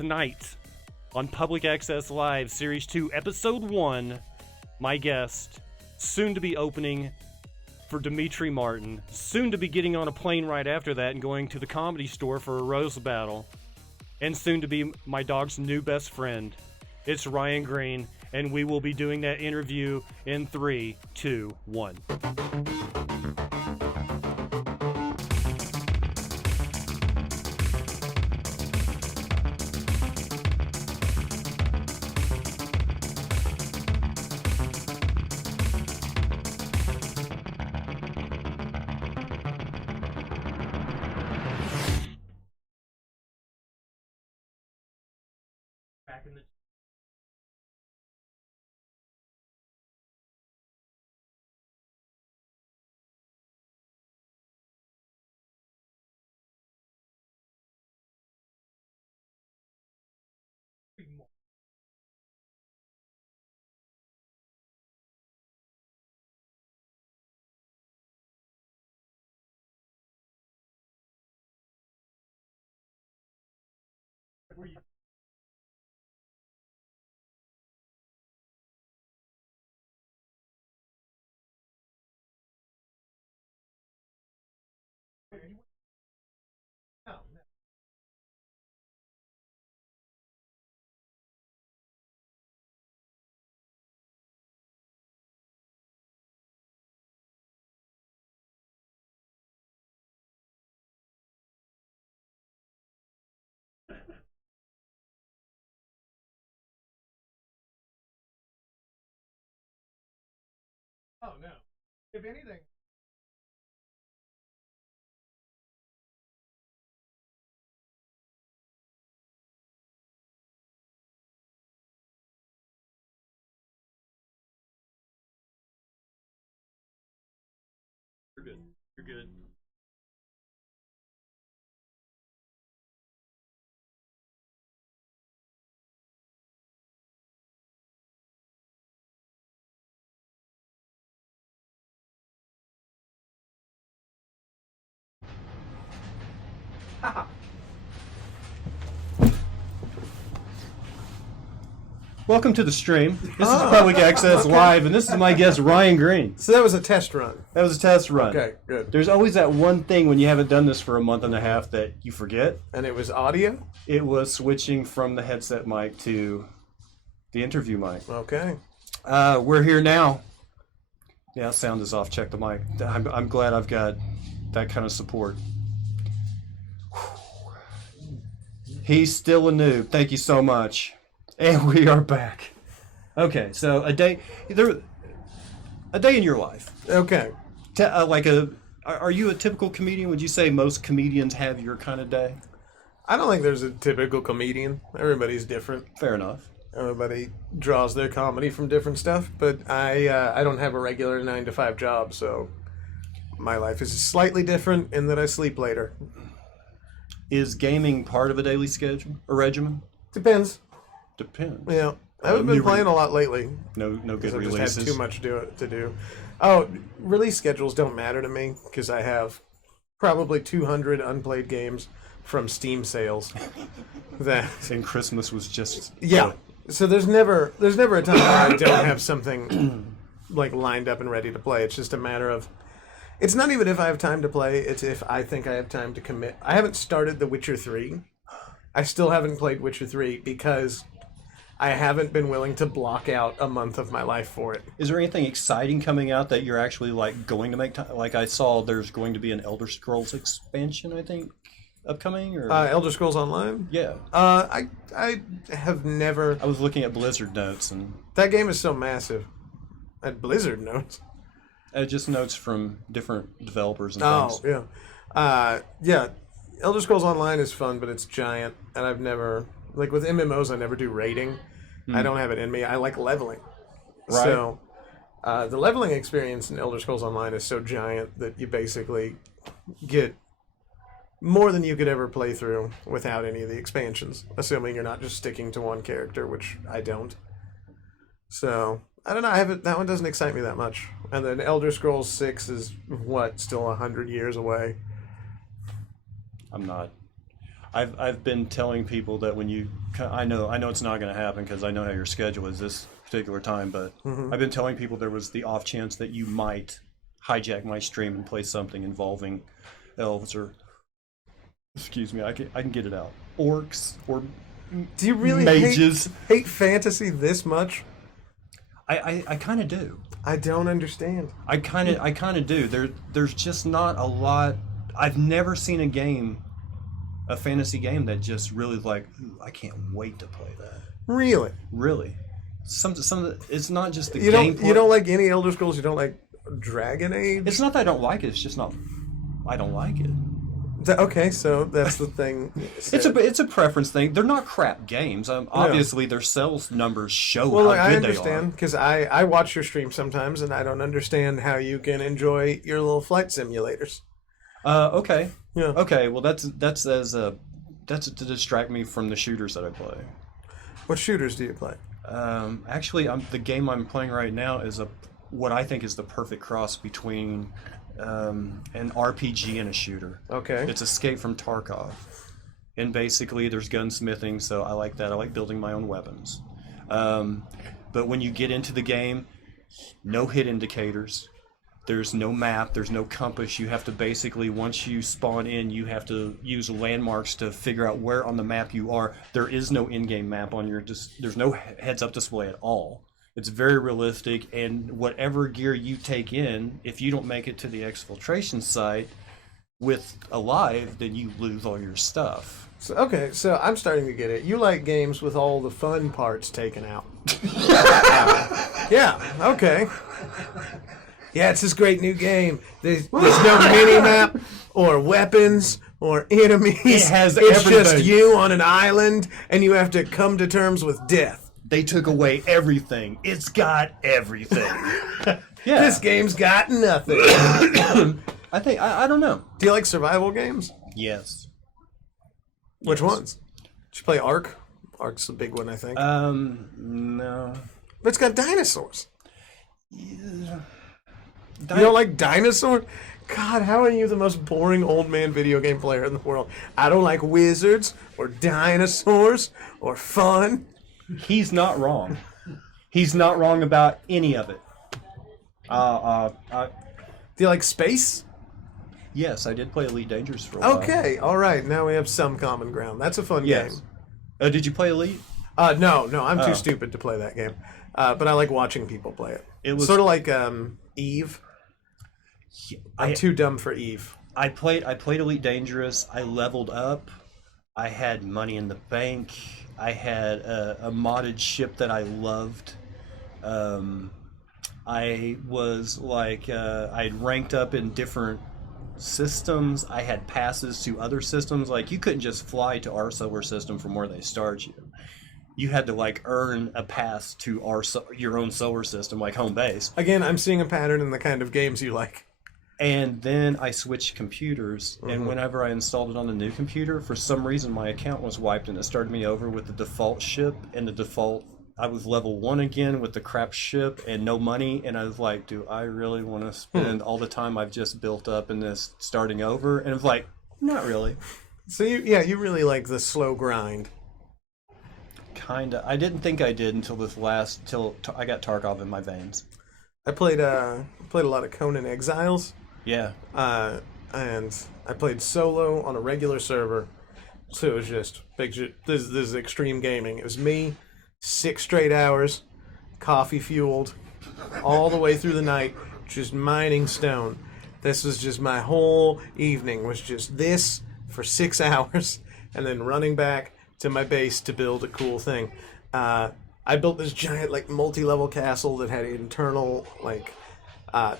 tonight on Public Access Live, Series 2, Episode 1, my guest, soon to be opening for Demitri Martin, soon to be getting on a plane right after that and going to the Comedy Store for a roast battle, and soon to be my dog's new best friend. It's Ryan Green, and we will be doing that interview in 3, 2, 1. Back in the were you? No, no. Oh no. If anything. You're good. You're good. Welcome to the stream. This is Public Access Live, and this is my guest, Ryan Green. So that was a test run. That was a test run. Okay, good. There's always that one thing when you haven't done this for a month and a half that you forget. And it was audio? It was switching from the headset mic to the interview mic. Okay. We're here now. Yeah, sound is off. Check the mic. I'm glad I've got that kind of support. He's still a noob. Thank you so much. And we are back. Okay, so a day in your life. Okay. Are you a typical comedian? Would you say most comedians have your kind of day? I don't think there's a typical comedian. Everybody's different. Fair enough. Everybody draws their comedy from different stuff, but I don't have a regular 9-to-5 job, so my life is slightly different in that I sleep later. Is gaming part of a daily schedule, a regimen? Depends. Depends. Yeah. I haven't been playing a lot lately. No good I releases. just have too much to do. Oh, release schedules don't matter to me because I have probably 200 unplayed games from Steam sales. And Christmas was just yeah. So there's never a time where I don't have something like lined up and ready to play. It's just a matter of. It's not even if I have time to play. It's if I think I have time to commit. I haven't started The Witcher 3. I still haven't played Witcher 3 because I haven't been willing to block out a month of my life for it. Is there anything exciting coming out that you're actually going to make time? Like I saw there's going to be an Elder Scrolls expansion, I think, upcoming? Or Elder Scrolls Online? Yeah. I have never... I was looking at Blizzard notes and... That game is so massive. At Blizzard notes? Just notes from different developers and things. Oh, yeah. Yeah, Elder Scrolls Online is fun, but it's giant, and I've never... Like, with MMOs, I never do raiding. I don't have it in me. I like leveling. Right. So, the leveling experience in Elder Scrolls Online is so giant that you basically get more than you could ever play through without any of the expansions, assuming you're not just sticking to one character, which I don't. So, I don't know. That one doesn't excite me that much. And then Elder Scrolls 6 is, still 100 years away? I'm not. I've been telling people that when you, I know it's not going to happen because I know how your schedule is this particular time, but I've been telling people there was the off chance that you might hijack my stream and play something involving elves or, excuse me, I can get it out, orcs or Do you really mages. hate fantasy this much? I kind of do. I don't understand. I kind of do. There's just not a lot. I've never seen a fantasy game that just really like, ooh, I can't wait to play that. Really? Really. Some it's not just the You gameplay. You don't like any Elder Scrolls? You don't like Dragon Age? It's not that I don't like it. It's just not. I don't like it. Okay, so that's the thing. It's a preference thing. They're not crap games. Obviously, their sales numbers show well, how like, I good they are. understand because I watch your stream sometimes, and I don't understand how you can enjoy your little flight simulators. Okay. Yeah. Okay. Well, that's to distract me from the shooters that I play. What shooters do you play? Actually, the game I'm playing right now is what I think is the perfect cross between an RPG and a shooter. Okay. It's Escape from Tarkov. And basically there's gunsmithing, so I like that. I like building my own weapons. But when you get into the game, no hit indicators. There's no map, there's no compass. You have to basically, once you spawn in, you have to use landmarks to figure out where on the map you are. There is no in-game map on there's no heads-up display at all. It's very realistic, and whatever gear you take in, if you don't make it to the exfiltration site with alive, then you lose all your stuff. So I'm starting to get it. You like games with all the fun parts taken out. Yeah, okay. Yeah, it's this great new game. There's no mini-map or weapons or enemies. It has It's everything. just you on an island, and you have to come to terms with death. They took away everything. It's got everything. Yeah. This game's got nothing. I think, I don't know. Do you like survival games? Yes. Which ones? Did you play Ark? Ark's the big one, I think. No. But it's got dinosaurs. Yeah. You don't like dinosaurs? God, how are you the most boring old man video game player in the world? I don't like wizards or dinosaurs or fun. He's not wrong. He's not wrong about any of it. Do you like space? Yes, I did play Elite Dangerous for a while. Okay, all right. Now we have some common ground. That's a fun Yes. game. Did you play Elite? No, I'm too stupid to play that game. But I like watching people play it. It was sort of like Eve. I'm too dumb for Eve. I played Elite Dangerous. I leveled up. I had money in the bank. I had a modded ship that I loved. I was like, I'd ranked up in different systems. I had passes to other systems. Like, you couldn't just fly to our solar system from where they start you. You had to like earn a pass to your own solar system, like home base. Again, I'm seeing a pattern in the kind of games you like. And then I switched computers, and whenever I installed it on the new computer, for some reason my account was wiped, and it started me over with the default ship, and the default, I was level 1 again with the crap ship and no money, and I was like, do I really want to spend all the time I've just built up in this starting over? And I was like, not really. So you really like the slow grind. Kinda. I didn't think I did until till I got Tarkov in my veins. I played a lot of Conan Exiles. Yeah. And I played solo on a regular server, so it was just big. This is extreme gaming. It was me, 6 straight hours, coffee fueled, all the way through the night, just mining stone. This was just my whole evening. Was just this for 6 hours, and then running back to my base to build a cool thing. I built this giant like multi-level castle that had internal like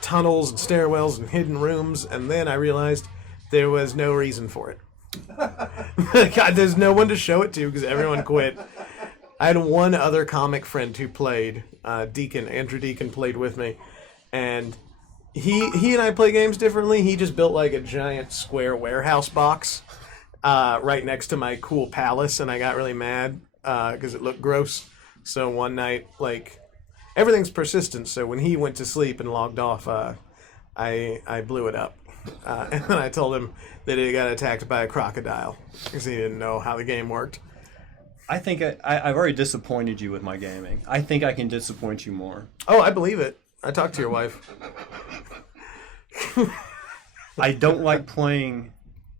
tunnels and stairwells and hidden rooms, and then I realized there was no reason for it. God, there's no one to show it to because everyone quit. I had one other comic friend who played, Andrew Deacon played with me, and he and I play games differently. He just built like a giant square warehouse box right next to my cool palace, and I got really mad because it looked gross. So one night, like, everything's persistent, so when he went to sleep and logged off, I blew it up. And then I told him that he got attacked by a crocodile because he didn't know how the game worked. I think I've already disappointed you with my gaming. I think I can disappoint you more. Oh, I believe it. I talked to your wife. I don't like playing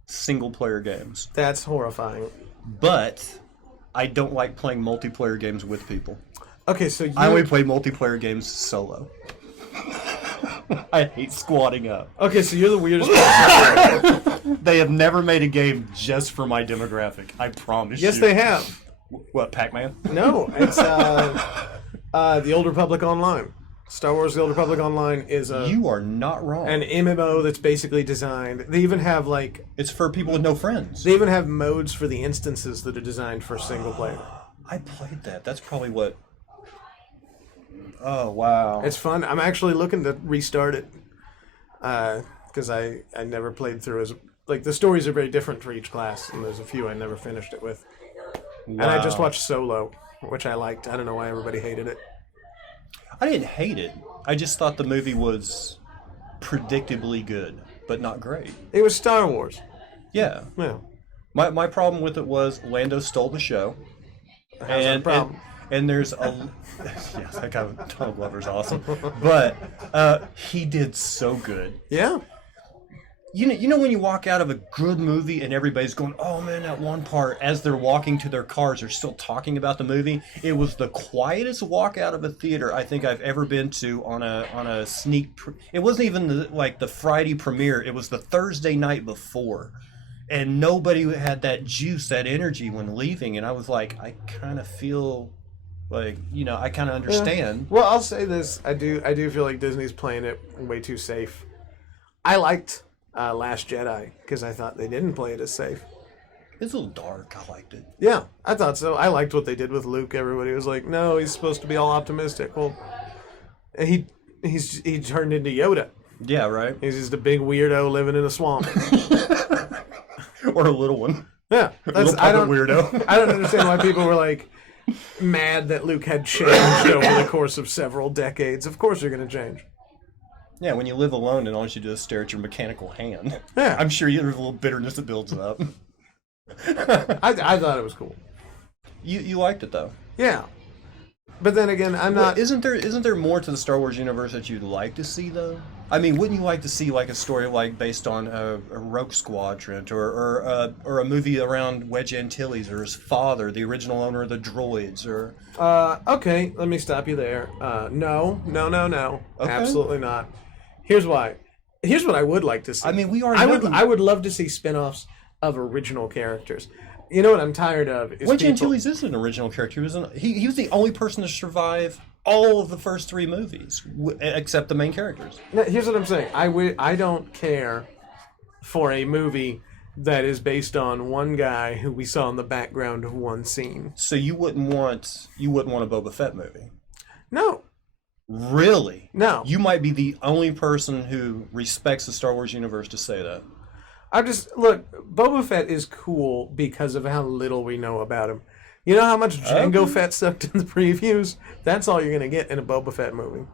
single-player games. That's horrifying. But I don't like playing multiplayer games with people. Okay, so I only play multiplayer games solo. I hate squatting up. Okay, so you're the weirdest person. They have never made a game just for my demographic. I promise you. Yes, they have. What, Pac-Man? No, it's the Old Republic Online. Star Wars: The Old Republic Online is You are not wrong. an MMO that's basically designed. They even have like It's for people with no friends. they even have modes for the instances that are designed for single player. I played that. That's probably what... Oh, wow. It's fun. I'm actually looking to restart it because I never played through as like the stories are very different for each class, and there's a few I never finished it with. Wow. And I just watched Solo, which I liked. I don't know why everybody hated it. I didn't hate it. I just thought the movie was predictably good, but not great. It was Star Wars. Yeah. Yeah, My problem with it was Lando stole the show. how's that a problem? And there's a... Yes, that guy, Donald Glover's awesome. But he did so good. Yeah. You know when you walk out of a good movie and everybody's going, oh man, that one part, as they're walking to their cars, they're still talking about the movie? It was the quietest walk out of a theater I think I've ever been to on a sneak... It wasn't even the Friday premiere. It was the Thursday night before. And nobody had that juice, that energy when leaving. And I was like, I kind of feel... Like, I kind of understand. Well, I'll say this: I do feel like Disney's playing it way too safe. I liked Last Jedi because I thought they didn't play it as safe. It's a little dark. I liked it. Yeah, I thought so. I liked what they did with Luke. Everybody was like, "No, he's supposed to be all optimistic." Well, he turned into Yoda. Yeah, right. He's just a big weirdo living in a swamp. Or a little one. Yeah, Little puppet weirdo. I don't understand why people were like mad that Luke had changed over the course of several decades. Of course you're going to change. Yeah, when you live alone and all you do is stare at your mechanical hand. Yeah. I'm sure there's a little bitterness that builds up. I thought it was cool. You liked it though. Yeah. But then again, I'm not... Isn't there more to the Star Wars universe that you'd like to see though? I mean, wouldn't you like to see like a story like based on a Rogue Squadron or a movie around Wedge Antilles or his father, the original owner of the droids, or? Okay, let me stop you there. No. Okay. Absolutely not. Here's why. Here's what I would like to see. I mean, we already I would love to see spin-offs of original characters. You know what I'm tired of is Wedge Antilles is an original character. He was the only person to survive all of the first three movies, except the main characters. Now, here's what I'm saying. I don't care for a movie that is based on one guy who we saw in the background of one scene. So you wouldn't want a Boba Fett movie? No. Really? No. You might be the only person who respects the Star Wars universe to say that. Look, Boba Fett is cool because of how little we know about him. You know how much Jango Fett sucked in the previews? That's all you're going to get in a Boba Fett movie.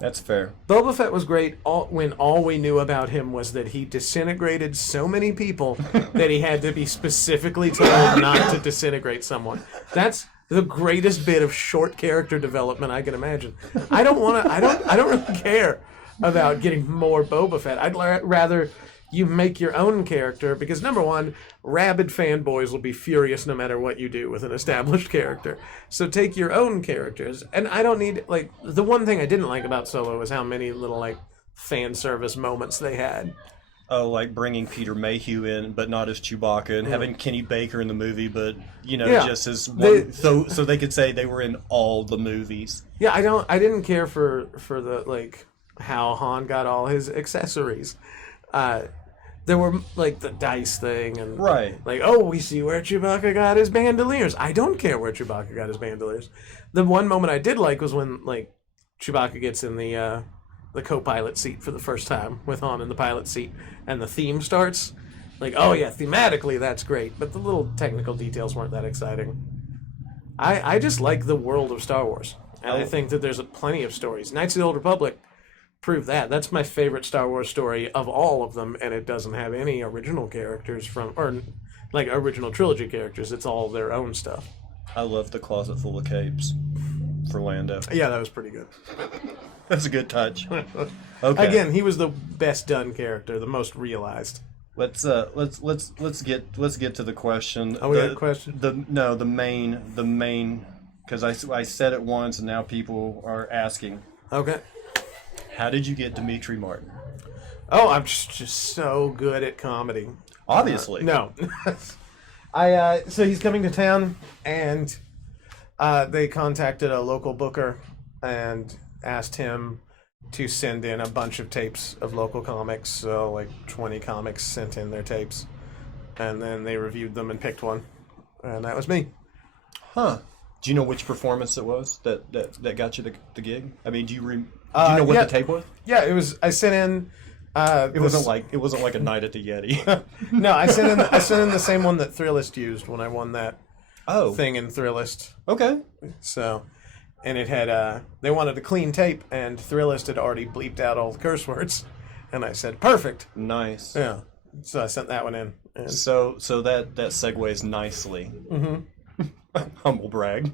That's fair. Boba Fett was great when all we knew about him was that he disintegrated so many people that he had to be specifically told not to disintegrate someone. That's the greatest bit of short character development I can imagine. I don't really care about getting more Boba Fett. I'd rather you make your own character, because number one, rabid fanboys will be furious no matter what you do with an established character. So take your own characters. And I don't need, like, the one thing I didn't like about Solo was how many little, like, fan service moments they had. Oh, like bringing Peter Mayhew in, but not as Chewbacca, and having Kenny Baker in the movie, but, just as one, so they could say they were in all the movies. Yeah, I didn't care for the, like, how Han got all his accessories. There were, like, the dice thing, and, right. Like, oh, we see where Chewbacca got his bandoliers. I don't care where Chewbacca got his bandoliers. The one moment I did like was when, like, Chewbacca gets in the co-pilot seat for the first time with Han in the pilot seat, and the theme starts. Like, oh yeah, thematically that's great, but the little technical details weren't that exciting. I just like the world of Star Wars, and I think that there's plenty of stories. Knights of the Old Republic prove that. That's my favorite Star Wars story of all of them, and it doesn't have any original characters or like original trilogy characters. It's all their own stuff. I love the closet full of capes for Lando. Yeah, that was pretty good. That's a good touch. Okay. Again, he was the best done character, the most realized. Let's get to the question. Oh, we got a question? The main because I said it once and now people are asking. Okay. How did you get Demitri Martin? Oh, I'm just so good at comedy. Obviously. No. So he's coming to town, and they contacted a local booker and asked him to send in a bunch of tapes of local comics. So like 20 comics sent in their tapes, and then they reviewed them and picked one, and that was me. Huh. Do you know which performance it was that got you the gig? I mean, do you know what the tape was? Yeah, it was. I sent in. It wasn't like a night at the Yeti. No, I sent in the same one that Thrillist used when I won that thing in Thrillist. Okay. So, and it had they wanted a clean tape, and Thrillist had already bleeped out all the curse words, and I said perfect. Nice. Yeah. So I sent that one in. And so that segues nicely. Mm-hmm. Humble brag,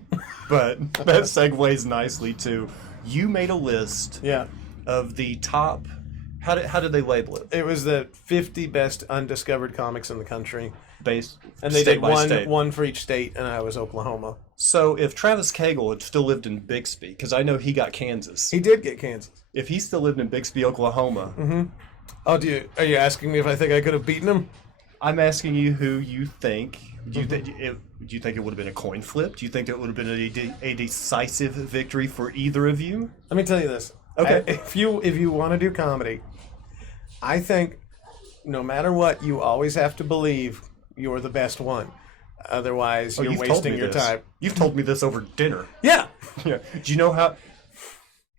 but that segues nicely to you made a list. Yeah. Of the top. How did they label it? It was the 50 best undiscovered comics in the country. Based and they state did one for each state, and I was Oklahoma. So if Travis Cagle had still lived in Bixby, because I know he got Kansas. He did get Kansas. If he still lived in Bixby, Oklahoma. Mm-hmm. Oh, are you asking me if I think I could have beaten him? I'm asking you who you think. Do you think it would have been a coin flip? Do you think it would have been a decisive victory for either of you? Let me tell you this. Okay. If you want to do comedy, I think no matter what, you always have to believe you're the best one. Otherwise, you're wasting your time. You've told me this over dinner. Yeah. Yeah. Do you know how?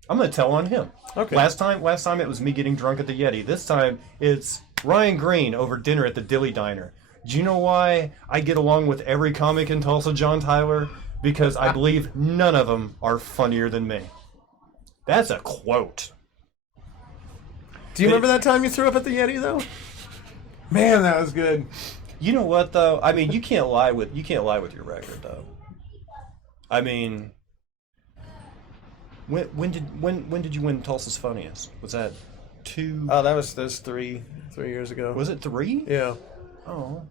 I'm going to tell on him. Okay. Last time it was me getting drunk at the Yeti. This time it's Ryan Green over dinner at the Dilly Diner. Do you know why I get along with every comic in Tulsa, John Tyler? Because I believe none of them are funnier than me. That's a quote. Do you remember that time you threw up at the Yeti, though? Man, that was good. You know what, though? I mean, you can't lie with your record, though. I mean, when did you win Tulsa's Funniest? Was that 2? Oh, that was 3 years ago. Was it 3? Yeah. Oh.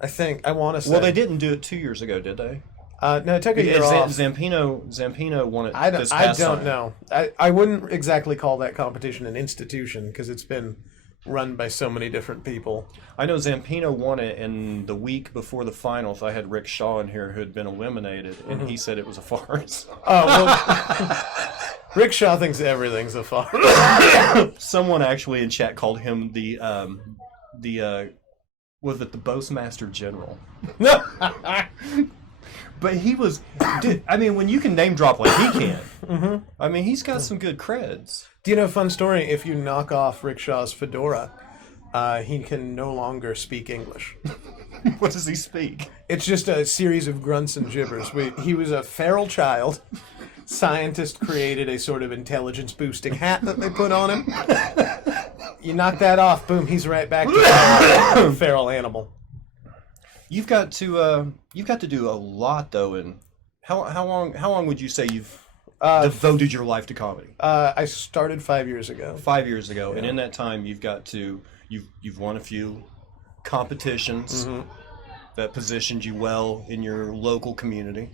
I want to say. Well, they didn't do it 2 years ago, did they? No, it took a year off. Zampino won it this past I don't time. know. I wouldn't exactly call that competition an institution because it's been run by so many different people. I know Zampino won it, and the week before the finals, I had Rick Shaw in here who had been eliminated, and he said it was a farce. Oh, well, Rick Shaw thinks everything's a farce. Someone actually in chat called him the Postmaster General. But he was, I mean, when you can name drop like he can, I mean, he's got some good creds. Do you know a fun story? If you knock off Rick Shaw's fedora, he can no longer speak English. What does he speak? It's just a series of grunts and gibbers. He was a feral child. Scientists created a sort of intelligence-boosting hat that they put on him. You knock that off, boom, he's right back to a feral animal. You've got to do a lot though. And how long would you say you've devoted your life to comedy? I started 5 years ago. 5 years ago, Yeah. and in that time, you've won a few competitions that positioned you well in your local community.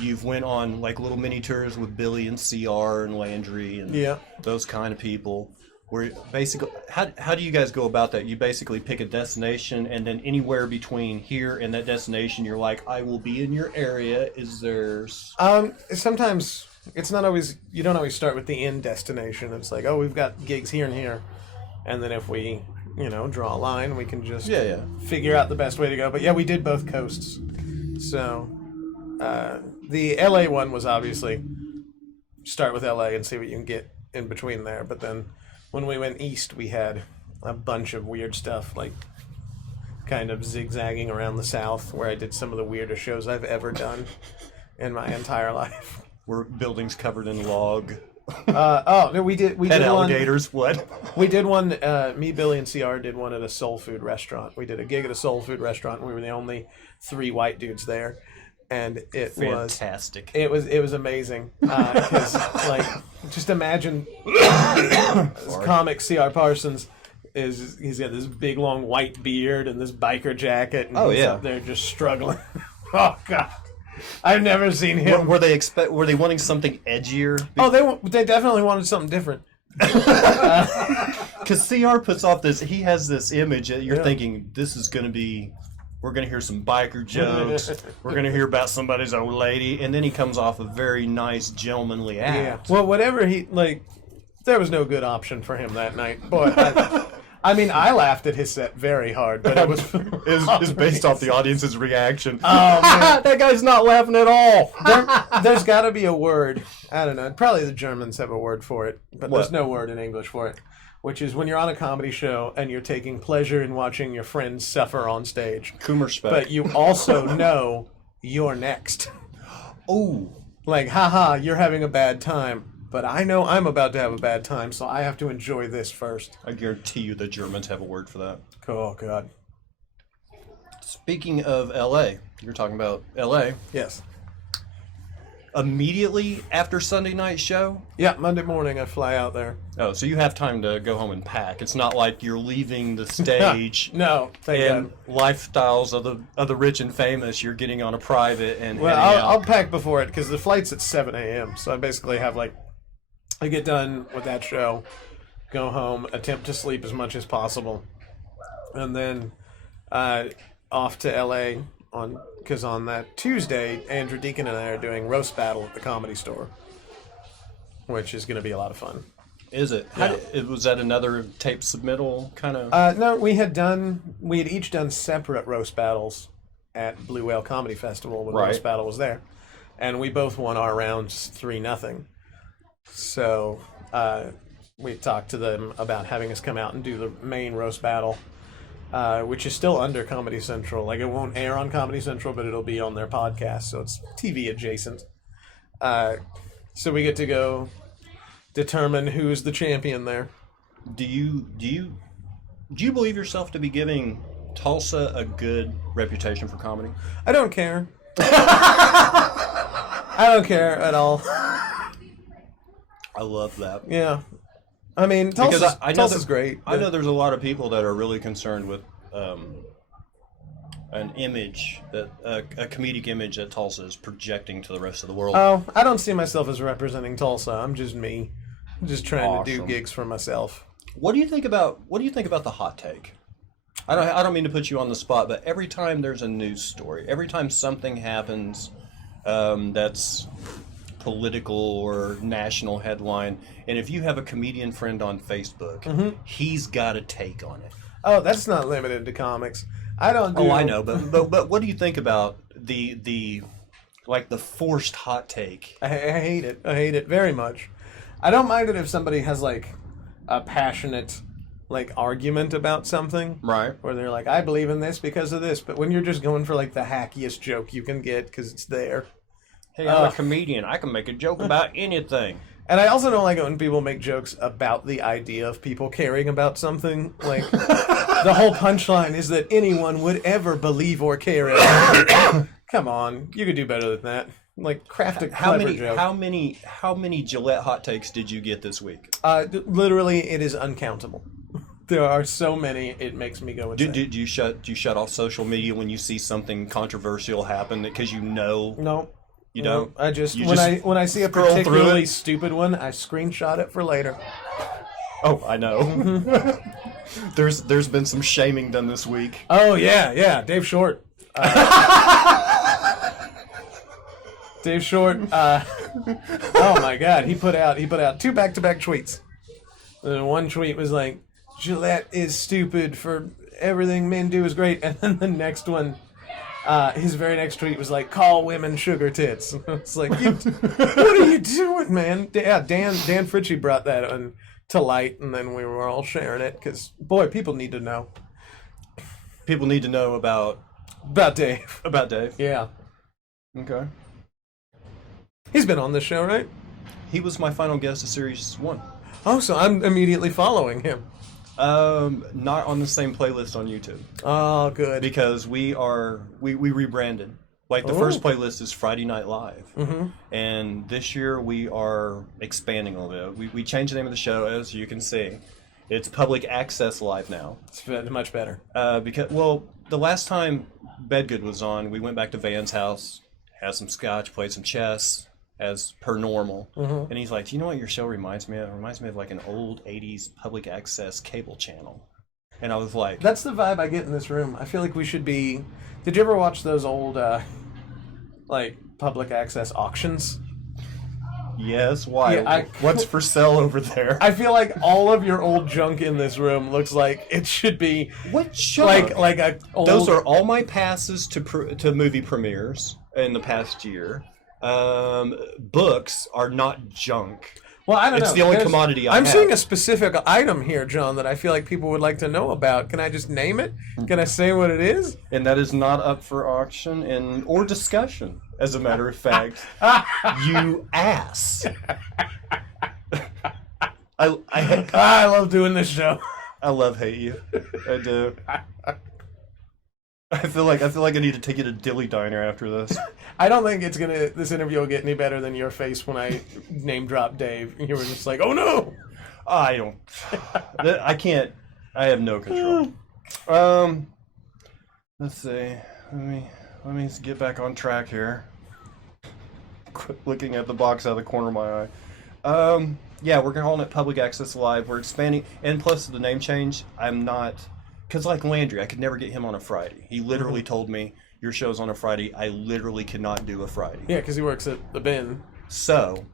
You've went on like little mini tours with Billy and CR and Landry and those kind of people. Where basically, how do you guys go about that? You basically pick a destination, and then anywhere between here and that destination, you're like, I will be in your area. Is there? Sometimes it's not always. You don't always start with the end destination. It's like, oh, we've got gigs here and here, and then if we, draw a line, we can just figure out the best way to go. But yeah, we did both coasts. So the LA one was obviously start with LA and see what you can get in between there. But then when we went east, we had a bunch of weird stuff, like kind of zigzagging around the South, where I did some of the weirdest shows I've ever done in my entire life. Were buildings covered in log No, we did Pet one. alligators, what? We did one. Me, Billy, and CR did one at a soul food restaurant. We did a gig at a soul food restaurant. And we were the only 3 white dudes there, and it was fantastic. It was amazing because like just imagine this comic CR Parsons he's got this big long white beard and this biker jacket, and he's up there just struggling. Oh God. I've never seen him. Were they wanting something edgier? Oh, they definitely wanted something different. Because CR puts off he has this image that you're thinking, this is going to be, we're going to hear some biker jokes, we're going to hear about somebody's old lady, and then he comes off a very nice, gentlemanly act. Yeah. Well, whatever there was no good option for him that night. But I mean, I laughed at his set very hard, but it was it's based off the audience's reaction. Oh, man. That guy's not laughing at all. There's got to be a word. I don't know. Probably the Germans have a word for it, but there's no word in English for it. Which is when you're on a comedy show and you're taking pleasure in watching your friends suffer on stage. Kummerspeck. But you also know you're next. Oh. Like, haha, you're having a bad time. But I know I'm about to have a bad time, so I have to enjoy this first. I guarantee you the Germans have a word for that. Oh, God. Speaking of L.A., you're talking about L.A. Yes. Immediately after Sunday night show? Yeah, Monday morning I fly out there. Oh, so you have time to go home and pack. It's not like you're leaving the stage. No, thank and God. Lifestyles of the rich and famous. You're getting on a private and well, heading out. I'll pack before it because the flight's at 7 a.m. So I basically have I get done with that show, go home, attempt to sleep as much as possible, and then off to L.A. because on that Tuesday, Andrew Deacon and I are doing Roast Battle at the Comedy Store, which is going to be a lot of fun. Is it? Yeah. Was that another tape submittal kind of? No, we had each done separate Roast Battles at Blue Whale Comedy Festival when Roast Battle was there, and we both won our rounds 3-0. So we talked to them about having us come out and do the main Roast Battle, which is still under Comedy Central. Like, it won't air on Comedy Central, but it'll be on their podcast, so it's TV adjacent. So we get to go determine who's the champion there. Do you believe yourself to be giving Tulsa a good reputation for comedy? I don't care. I don't care at all. I love that. Yeah. I mean, Tulsa's great. I know there's a lot of people that are really concerned with an image, a comedic image that Tulsa is projecting to the rest of the world. Oh, I don't see myself as representing Tulsa. I'm just me. I'm just trying to do gigs for myself. What do you think about the hot take? I don't mean to put you on the spot, but every time there's a news story, every time something happens that's political or national headline, and if you have a comedian friend on Facebook, he's got a take on it. Oh, that's not limited to comics. I don't do... Oh, I know, but what do you think about the forced hot take? I hate it. I hate it very much. I don't mind it if somebody has a passionate argument about something. Right. Where they're like, I believe in this because of this. But when you're just going for the hackiest joke you can get because it's there. Hey, I'm a comedian. I can make a joke about anything. And I also don't like it when people make jokes about the idea of people caring about something. The whole punchline is that anyone would ever believe or care about it. Come on, you could do better than that. Craft a clever joke. How many Gillette hot takes did you get this week? Literally, it is uncountable. There are so many, it makes me go insane. Do you shut off social media when you see something controversial happen because you know? No. You don't? I just when I see a particularly stupid one, I screenshot it for later. Oh, I know. There's been some shaming done this week. Oh yeah, Dave Short. Dave Short. Oh my God, he put out 2 back-to-back tweets. And one tweet was like, Gillette is stupid for everything men do is great, and then the next one. His very next tweet was like, call women sugar tits. It's like, what are you doing, man? Yeah, Dan Fritchie brought that to light, and then we were all sharing it, because, boy, people need to know. People need to know about Dave. About Dave? Yeah. Okay. He's been on this show, right? He was my final guest of Series 1. Oh, so I'm immediately following him. Not on the same playlist on YouTube. Oh, good. Because we rebranded. Like, the first playlist is Friday Night Live. Mm-hmm. And this year we are expanding a little bit. We changed the name of the show, as you can see. It's Public Access Live now. It's much better. Well, the last time Bedgood was on, we went back to Van's house, had some scotch, played some chess, as per normal. Mm-hmm. And he's like, do you know what your show reminds me of? It reminds me of like an old 80s public access cable channel. And I was like... That's the vibe I get in this room. I feel like we should be... Did you ever watch those old... like public access auctions? Yes, why? Yeah, what's for sale over there? I feel like all of your old junk in this room looks like it should be what junk? like a old... Those are all my passes to movie premieres in the past year. Books are not junk. Well, I don't know. It's the only commodity I have. I'm seeing a specific item here, John, that I feel like people would like to know about. Can I just name it? Can I say what it is? And that is not up for auction or discussion, as a matter of fact. You ass. I love doing this show. I love hate you. I do. I feel like I need to take you to Dilly Diner after this. I don't think this interview will get any better than your face when I name drop Dave. You were just like, oh no! I don't. I can't. I have no control. Let's see. Let me get back on track here. Quit looking at the box out of the corner of my eye. Yeah, we're calling it Public Access Live. We're expanding, and plus the name change. I'm not. Because like Landry, I could never get him on a Friday. He literally told me, your show's on a Friday. I literally could not do a Friday. Yeah, because he works at the bin. So,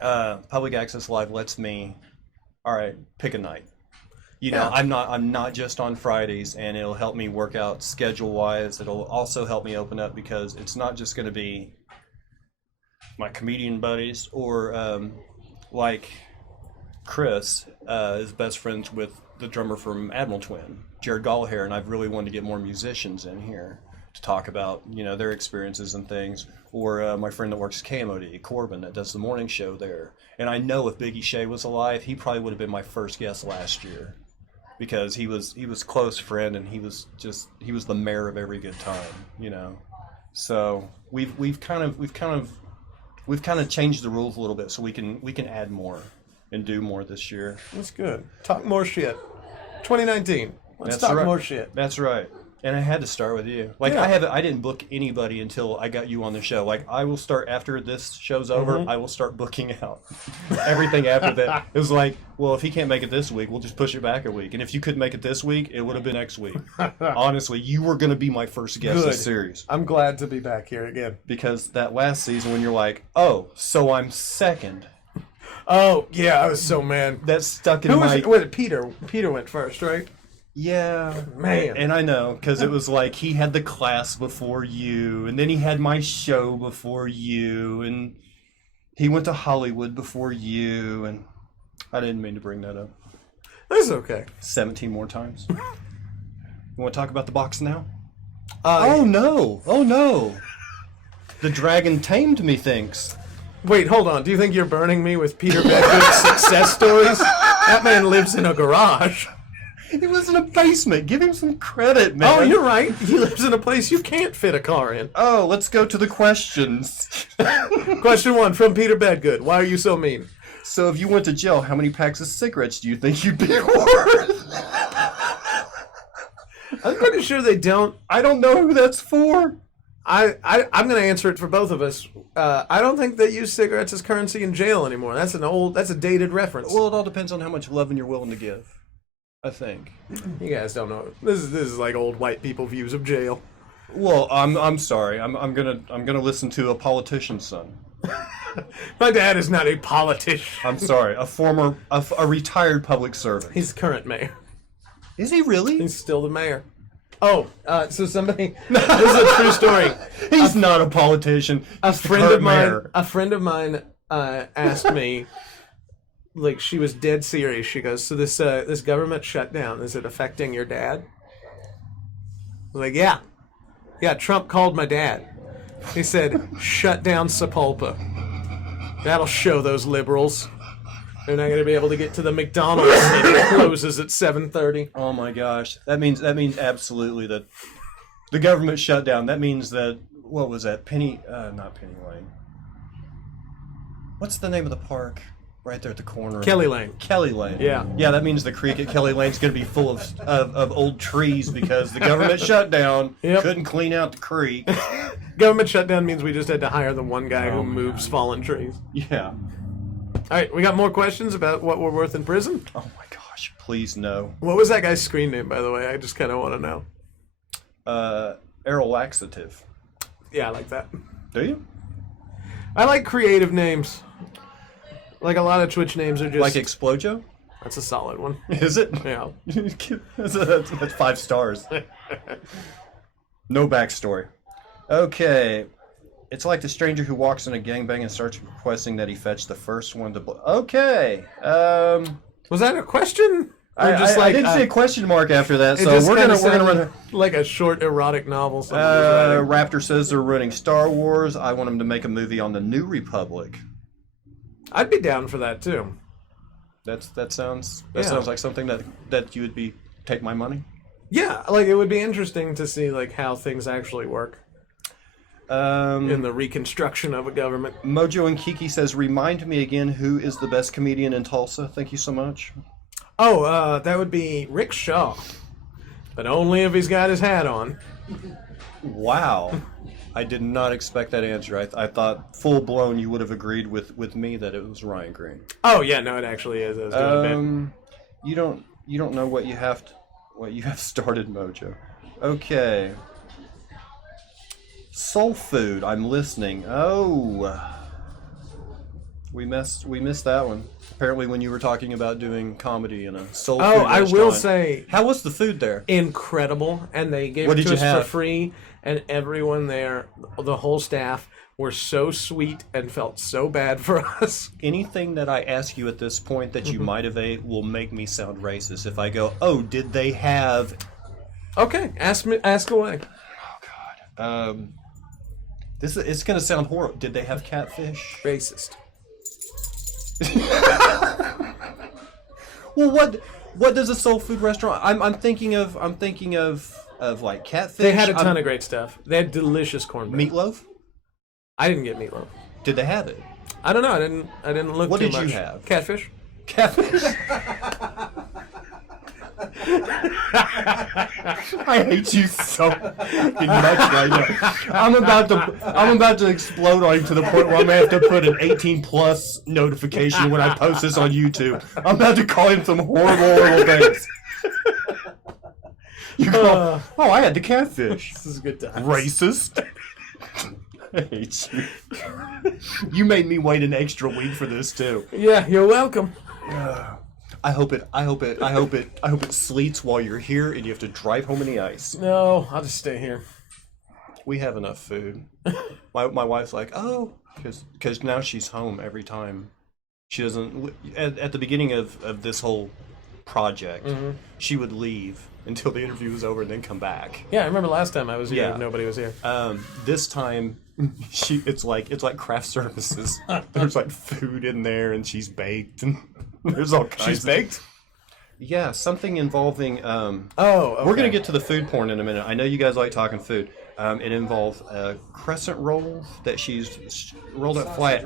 Public Access Live lets me, all right, pick a night. You know, I'm not just on Fridays, and it'll help me work out schedule-wise. It'll also help me open up because it's not just going to be my comedian buddies or like Chris is best friends with the drummer from Admiral Twin, Jared Gallagher, and I've really wanted to get more musicians in here to talk about, you know, their experiences and things, or my friend that works at KMOD, Corbin, that does the morning show there. And I know if Biggie Shea was alive, he probably would have been my first guest last year, because he was close friend, and he was the mayor of every good time, you know. So we've kind of changed the rules a little bit so we can add more and do more this year. That's good. Talk more shit. 2019. Let's That's talk right. more shit. That's right. And I had to start with you. Like, Yeah. I didn't book anybody until I got you on the show. Like, I will start after this show's over. I will start booking out everything after that. It was like, well, if he can't make it this week, we'll just push it back a week. And if you couldn't make it this week, it would have been next week. Honestly, you were going to be my first guest Good. this series. I'm glad to be back here again. Because that last season when you're like, oh, so I'm second. Oh, yeah, I was so mad. That stuck in Who my... was it? Wait, Peter. Peter went first, right? Yeah. Man. And I know, because it was like he had the class before you, and then he had my show before you, and he went to Hollywood before you, and I didn't mean to bring that up. That's okay. 17 more times. You want to talk about the box now? Oh, no. Oh, no. The dragon tamed me, thinks. Wait, hold on. Do you think you're burning me with Peter Bedgood's success stories? That man lives in a garage. He lives in a basement. Give him some credit, man. Oh, you're right. He lives in a place you can't fit a car in. Oh, let's go to the questions. Question 1 from Peter Bedgood. Why are you so mean? So if you went to jail, how many packs of cigarettes do you think you'd be worth? I'm pretty sure they don't. I don't know who that's for. I'm going to answer it for both of us. I don't think they use cigarettes as currency in jail anymore. That's a dated reference. Well, it all depends on how much loving you're willing to give, I think. You guys don't know. This is like old white people views of jail. Well, I'm sorry. I'm gonna listen to a politician's son. My dad is not a politician. I'm sorry. A retired public servant. He's current mayor. Is he really? He's still the mayor. Oh, so somebody. This is a true story. He's not a politician. A friend of mine asked me, like, she was dead serious. She goes, so this government shutdown, is it affecting your dad? I'm like, yeah, Trump called my dad. He said, shut down Sepulpa. That'll show those liberals. They're not going to be able to get to the McDonald's that it closes at 7:30. Oh my gosh, that means absolutely that the government shut down. That means that what was that? Not Penny Lane. What's the name of the park right there at the corner? Kelly Lane. Kelly Lane. Yeah. Yeah, that means the creek at Kelly Lane's going to be full of old trees because the government shut down. Yep. Couldn't clean out the creek. Government shutdown means we just had to hire the one guy who moves fallen trees. Yeah. All right, we got more questions about what we're worth in prison? Oh my gosh, please no. What was that guy's screen name, by the way? I just kind of want to know. Aero laxative. Yeah, I like that. Do you? I like creative names. Like a lot of Twitch names are just... Like Explojo? That's a solid one. Is it? Yeah. that's 5 stars. No backstory. Okay. It's like the stranger who walks in a gangbang and starts requesting that he fetch the first one to... Okay. Was that a question? Or I didn't see a question mark after that, so we're gonna run. Like a short erotic novel. Raptor says they're running Star Wars. I want them to make a movie on the New Republic. I'd be down for that too. That sounds like something that you would take my money. Yeah, like it would be interesting to see like how things actually work. In the reconstruction of a government. Mojo and Kiki says, remind me again who is the best comedian in Tulsa. Thank you so much. Oh, that would be Rick Shaw. But only if he's got his hat on. Wow. I did not expect that answer. I thought full blown you would have agreed with me that it was Ryan Green. Oh yeah, no, it actually is. I was doing you don't know what you have started, Mojo. Okay. Soul food. I'm listening. Oh, we missed that one. Apparently, when you were talking about doing comedy in a soul food restaurant. I will say, how was the food there? Incredible, and they gave it to us for free. And everyone there, the whole staff, were so sweet and felt so bad for us. Anything that I ask you at this point that you might have ate will make me sound racist. If I go, oh, did they have? Okay, ask away. Oh God. It's going to sound horrible. Did they have catfish? Racist. Well, what does a soul food restaurant? I'm thinking of like catfish. They had a ton of great stuff. They had delicious cornbread. Meatloaf? I didn't get meatloaf. Did they have it? I don't know. I didn't look what too did much. You have? Catfish. Catfish. I hate you so fucking much right now. I'm about to explode on you to the point where I'm gonna have to put an 18+ notification when I post this on YouTube. I'm about to call him some horrible things. You go, oh, I had the catfish. This is good times. Racist. I hate you. You made me wait an extra week for this too. Yeah, you're welcome. I hope it sleets while you're here and you have to drive home in the ice. No, I'll just stay here. We have enough food. My wife's like, oh, because now she's home every time. She doesn't. At the beginning of this whole project, she would leave until the interview was over and then come back. Yeah, I remember last time I was here and nobody was here. This time, it's like craft services. There's like food in there and she's baked and there's all kinds. She's baked? Yeah, something involving. Okay. We're gonna get to the food porn in a minute. I know you guys like talking food. It involves a crescent roll that she's rolled up flat,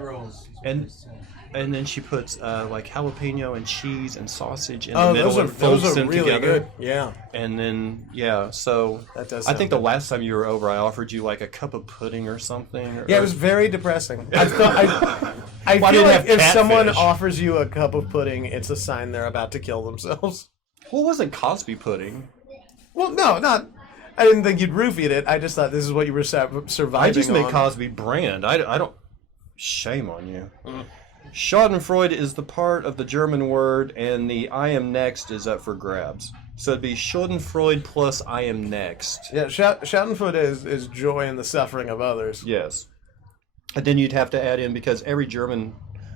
and then she puts like jalapeno and cheese and sausage in the middle and folds them really together. Good. Yeah. And then so that does. I think the last time you were over, I offered you like a cup of pudding or something. Yeah, it was very depressing. I feel like if someone offers you a cup of pudding, it's a sign they're about to kill themselves. Well, it wasn't Cosby pudding. Well, no, not. I didn't think you'd roofied it. I just thought this is what you were surviving on. I just made Cosby brand. I don't. Shame on you. Schadenfreude is the part of the German word, and the I am next is up for grabs. So it'd be Schadenfreude plus I am next. Yeah, Schadenfreude is joy in the suffering of others. Yes. And then you'd have to add in, because every German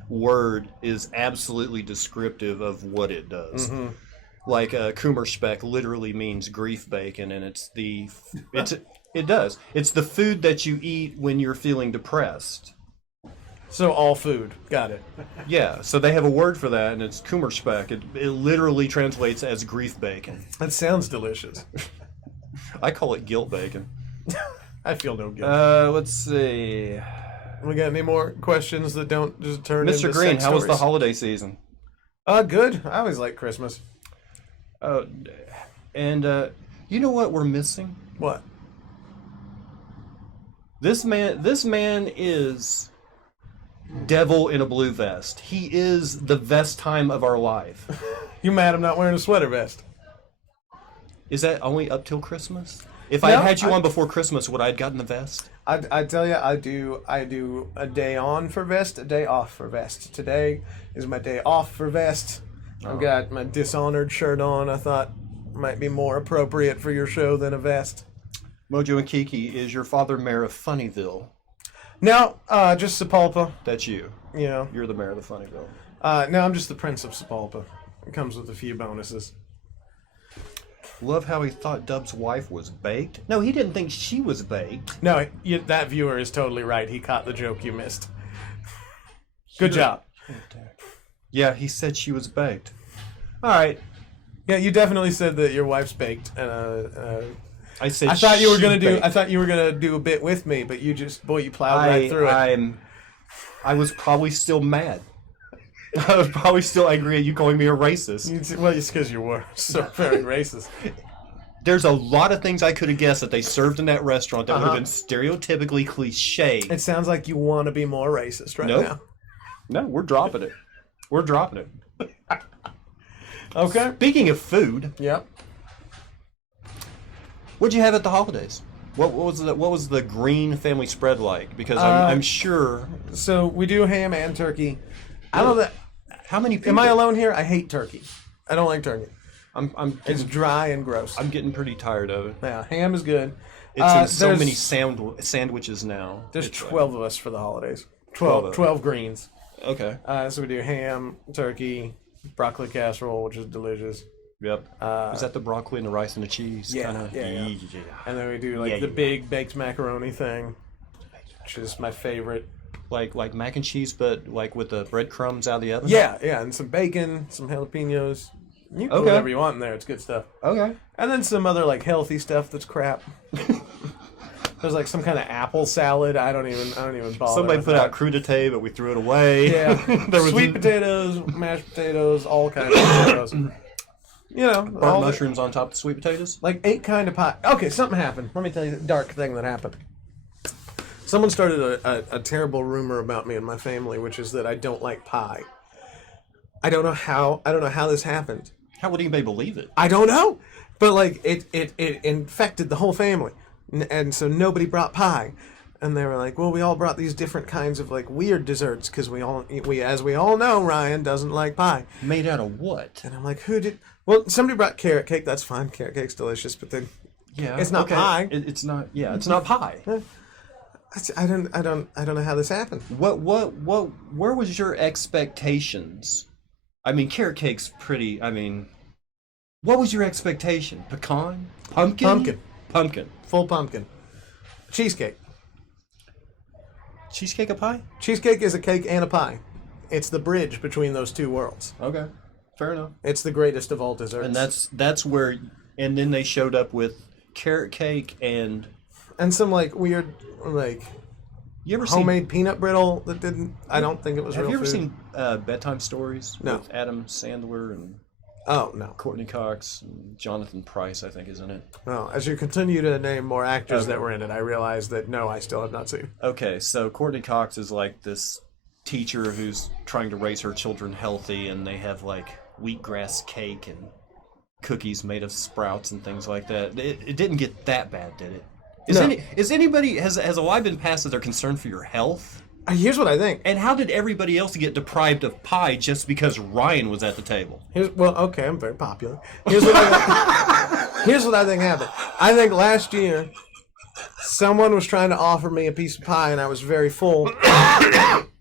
word is absolutely descriptive of what it does. Like Kummerspeck literally means grief bacon, and it does. It's the food that you eat when you're feeling depressed. So all food. Got it. Yeah, so they have a word for that, and it's kummerspeck. It literally translates as grief bacon. That sounds delicious. I call it guilt bacon. I feel no guilt. Let's see. We got any more questions that don't just turn into Mr. Green, sex how was the stories? holiday season? Good. I always like Christmas. And you know what we're missing? What? This man is devil in a blue vest. He is the vest time of our life. You mad I'm not wearing a sweater vest? Is that only up till Christmas? If I had had you on before Christmas, would I have gotten the vest? I tell you, I do a day on for vest, a day off for vest. Today is my day off for vest. I've got my Dishonored shirt on. I thought might be more appropriate for your show than a vest. Mojo and Kiki, is your father mayor of Funnyville? No, just Sepulpa. That's you. You know. You're the mayor of the Funnyville. No, I'm just the Prince of Sepulpa. It comes with a few bonuses. Love how he thought Dub's wife was baked. No, he didn't think she was baked. No, that viewer is totally right. He caught the joke you missed. Good job. Yeah, he said she was baked. All right. Yeah, you definitely said that your wife's baked. I said I thought you were gonna baked. I thought you were gonna do a bit with me, but you plowed right through it. I was probably still mad. I was probably still angry at you calling me a racist. Well, it's because you were so very racist. There's a lot of things I could have guessed that they served in that restaurant that would have been stereotypically cliche. It sounds like you want to be more racist right Nope. now. No, we're dropping it. We're dropping it. Okay. Speaking of food, Yep. what'd you have at the holidays? What was the green family spread like? Because I'm sure. So we do ham and turkey. I don't know that. How many people? Am I alone here? I hate turkey. I don't like turkey. I'm It's dry and gross. I'm getting pretty tired of it. Yeah, ham is good. It's in so there's- many sandwiches now. There's It's 12 of us for the holidays. 12 12 greens. Okay. So we do ham, turkey, broccoli casserole, which is delicious. Yep. Is that the broccoli and the rice and the cheese? Yeah, Kinda? yeah. And then we do like Yeah, the yeah. big baked macaroni thing, which is my favorite. Like mac and cheese, but like with the breadcrumbs out of the oven. Yeah, and some bacon, some jalapenos. You can put Okay. whatever you want in there. It's good stuff. Okay. And then some other like healthy stuff that's crap. There's like some kind of apple salad. I don't even bother. Somebody with put that. out crudité, but we threw it away. Yeah, There was sweet potatoes, mashed potatoes, all kinds of potatoes. You know, burnt all the- mushrooms on top of the sweet potatoes. like 8 kind of pie. Okay, something happened. Let me tell you the dark thing that happened. Someone started a terrible rumor about me and my family, which is that I don't like pie. I don't know how this happened. How would anybody believe it? I don't know, but like it infected the whole family, and so nobody brought pie, and they were like, "Well, we all brought these different kinds of like weird desserts because as we all know, Ryan doesn't like pie." Made out of what? And I'm like, "Who did?" Well, somebody brought carrot cake. That's fine. Carrot cake's delicious, but then Yeah, it's not pie. It's not. Yeah, it's not pie. I don't know how this happened. Where was your expectations? I mean, carrot cake's pretty. I mean, what was your expectation? Pecan? Pumpkin? Pumpkin. Full pumpkin. Cheesecake. Cheesecake a pie? Cheesecake is a cake and a pie. It's the bridge between those two worlds. Okay, fair enough. It's the greatest of all desserts. And that's where. And then they showed up with carrot cake and. And some like weird like You ever homemade peanut brittle that didn't. I don't think it was seen? Have real you ever food. seen Bedtime Stories No. with Adam Sandler and Oh no. Courtney Cox and Jonathan Pryce? I think is in it. Well, as you continue to name more actors Okay. that were in it, I realize that no, I still have not seen. Okay, so Courtney Cox is like this teacher who's trying to raise her children healthy, and they have like wheatgrass cake and cookies made of sprouts and things like that. It didn't get that bad, did it? Has a lie been passed that they're concerned for your health? Here's what I think. And how did everybody else get deprived of pie just because Ryan was at the table? Okay, I'm very popular. Here's what I think happened. I think last year someone was trying to offer me a piece of pie, and I was very full.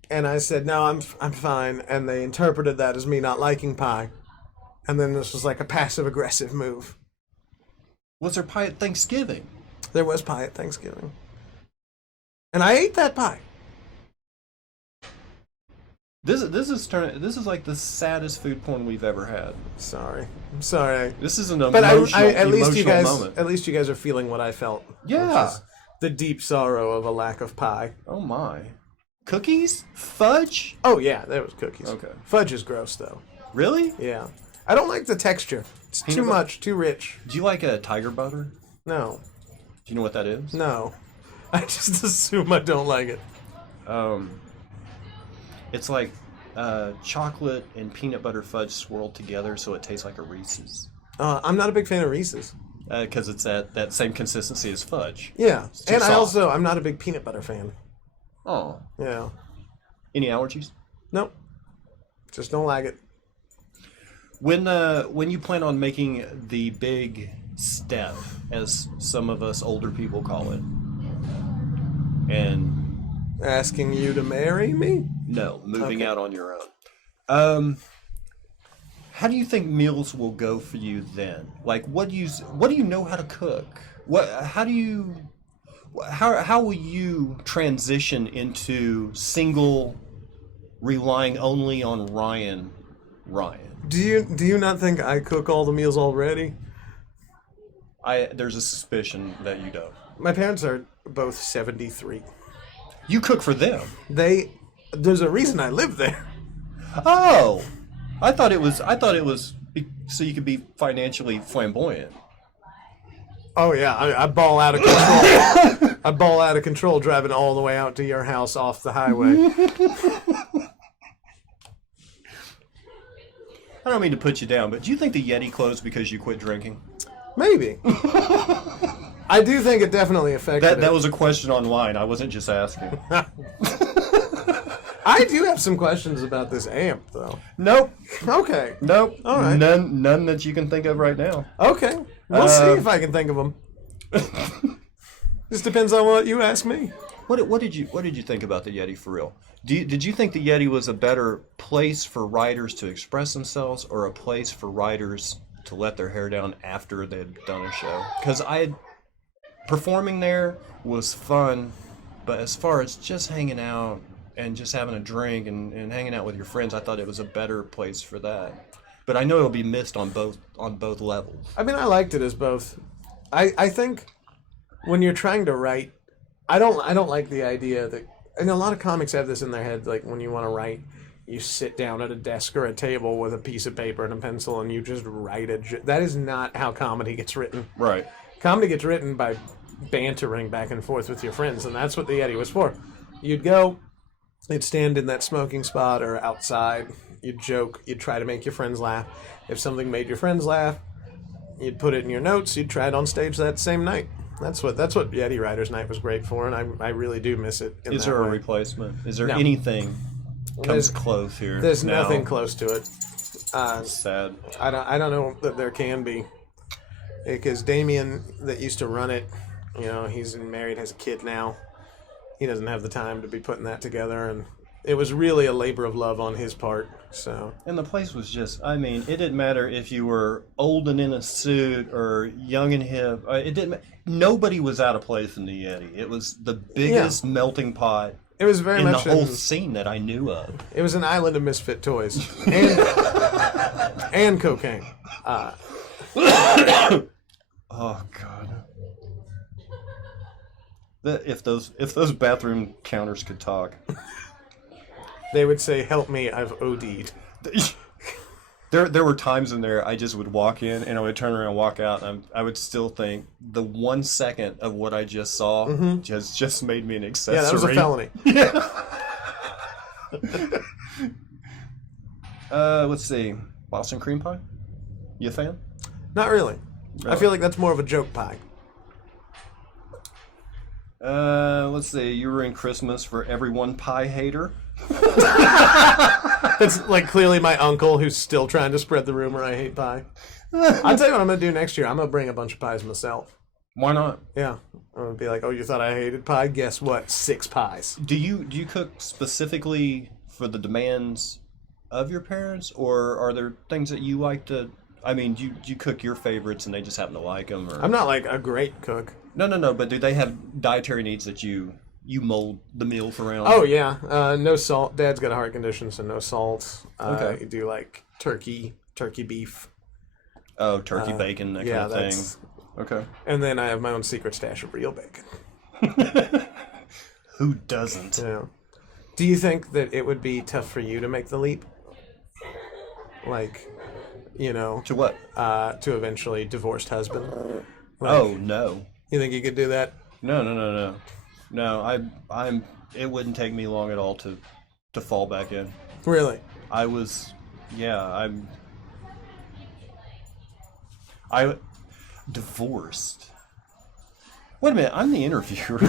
And I said, "No, I'm fine." And they interpreted that as me not liking pie. And then this was like a passive aggressive move. Was there pie at Thanksgiving? There was pie at Thanksgiving, and I ate that pie. This is like the saddest food porn we've ever had. Sorry. I'm sorry. This is an But emotional, at least you guys, moment. at least you guys are feeling what I felt. Yeah. Which is the deep sorrow of a lack of pie. Oh my. Cookies? Fudge? Oh yeah, there was cookies. Okay. Fudge is gross though. Really? Yeah. I don't like the texture. It's too much, too rich. Do you like a tiger butter? No. Do you know what that is? No. I just assume I don't like it. It's like chocolate and peanut butter fudge swirled together, so it tastes like a Reese's. I'm not a big fan of Reese's. Because it's that same consistency as fudge. Yeah. And soft. I'm not a big peanut butter fan. Oh. Yeah. Any allergies? Nope. Just don't like it. When you plan on making the big step, as some of us older people call it, and Asking you to marry me? no, moving Okay. out on your own, how do you think meals will go for you then? Like, what do you know how to cook? How will you transition into single, relying only on Ryan? Do you not think I cook all the meals already? There's a suspicion that you don't. My parents are both 73. You cook for them. There's a reason I live there. Oh, I thought it was so you could be financially flamboyant. Oh yeah, I ball out of control. I ball out of control driving all the way out to your house off the highway. I don't mean to put you down, but do you think the Yeti closed because you quit drinking? Maybe. I do think it definitely affected That it. was a question online. I wasn't just asking. I do have some questions about this amp, though. Nope. Okay. Nope. All right. None that you can think of right now. Okay. We'll see if I can think of them. Just depends on what you ask me. What did you think about the Yeti for real? Did you think the Yeti was a better place for writers to express themselves, or a place for writers to let their hair down after they'd done a show? Because performing there was fun, but as far as just hanging out and just having a drink and hanging out with your friends, I thought it was a better place for that. But I know it'll be missed on both levels. I mean, I liked it as both. I think when you're trying to write, I don't like the idea that, and a lot of comics have this in their head, like when you want to write, you sit down at a desk or a table with a piece of paper and a pencil and you just write that is not how comedy gets written. Right. Comedy gets written by bantering back and forth with your friends, and that's what the Yeti was for. You'd go, you'd stand in that smoking spot or outside, you'd joke, you'd try to make your friends laugh. If something made your friends laugh, you'd put it in your notes, you'd try it on stage that same night. That's what Yeti Writers Night was great for, and I really do miss it. Is there a replacement? Is there No. anything comes There's- close here? There's now? nothing close to it. Sad. I don't know that there can be, because Damien that used to run it, he's married, has a kid now. He doesn't have the time to be putting that together, and it was really a labor of love on his part. So And the place was just, I mean, it didn't matter if you were old and in a suit or young and hip. It didn't. Nobody was out of place in the Yeti. It was the biggest melting pot it was very in the much whole scene that I knew of. it was an island of misfit toys and cocaine. Oh God. If those bathroom counters could talk. They would say, "Help me, I've OD'd." There were times in there I just would walk in and I would turn around and walk out, and I would still think the 1 second of what I just saw just made me an accessory. Yeah, that was a felony. Let's see. Boston cream pie? You a fan? Not really. I feel like that's more of a joke pie. Let's see. You were in Christmas for everyone pie hater. That's like clearly my uncle who's still trying to spread the rumor I hate pie. I'll tell you what I'm gonna do next year. I'm gonna bring a bunch of pies myself. Why not? Yeah, I'm gonna be like, "Oh, you thought I hated pie? Guess what? 6 pies." Do you cook specifically for the demands of your parents, or are there things that you like to? I mean, do you cook your favorites and they just happen to like them? Or I'm not like a great cook. No. But do they have dietary needs that you you mold the meals around? Oh yeah, no salt. Dad's got a heart condition, so no salt. Okay. You do like turkey beef. Oh, turkey bacon, that kind of thing. Okay. And then I have my own secret stash of real bacon. Who doesn't? Yeah. Do you think that it would be tough for you to make the leap? Like, To what? To eventually divorced husband. Like, Oh no. You think you could do that? No. I'm. It wouldn't take me long at all to fall back in. Really? I was. Yeah. I divorced. Wait a minute. I'm the interviewer.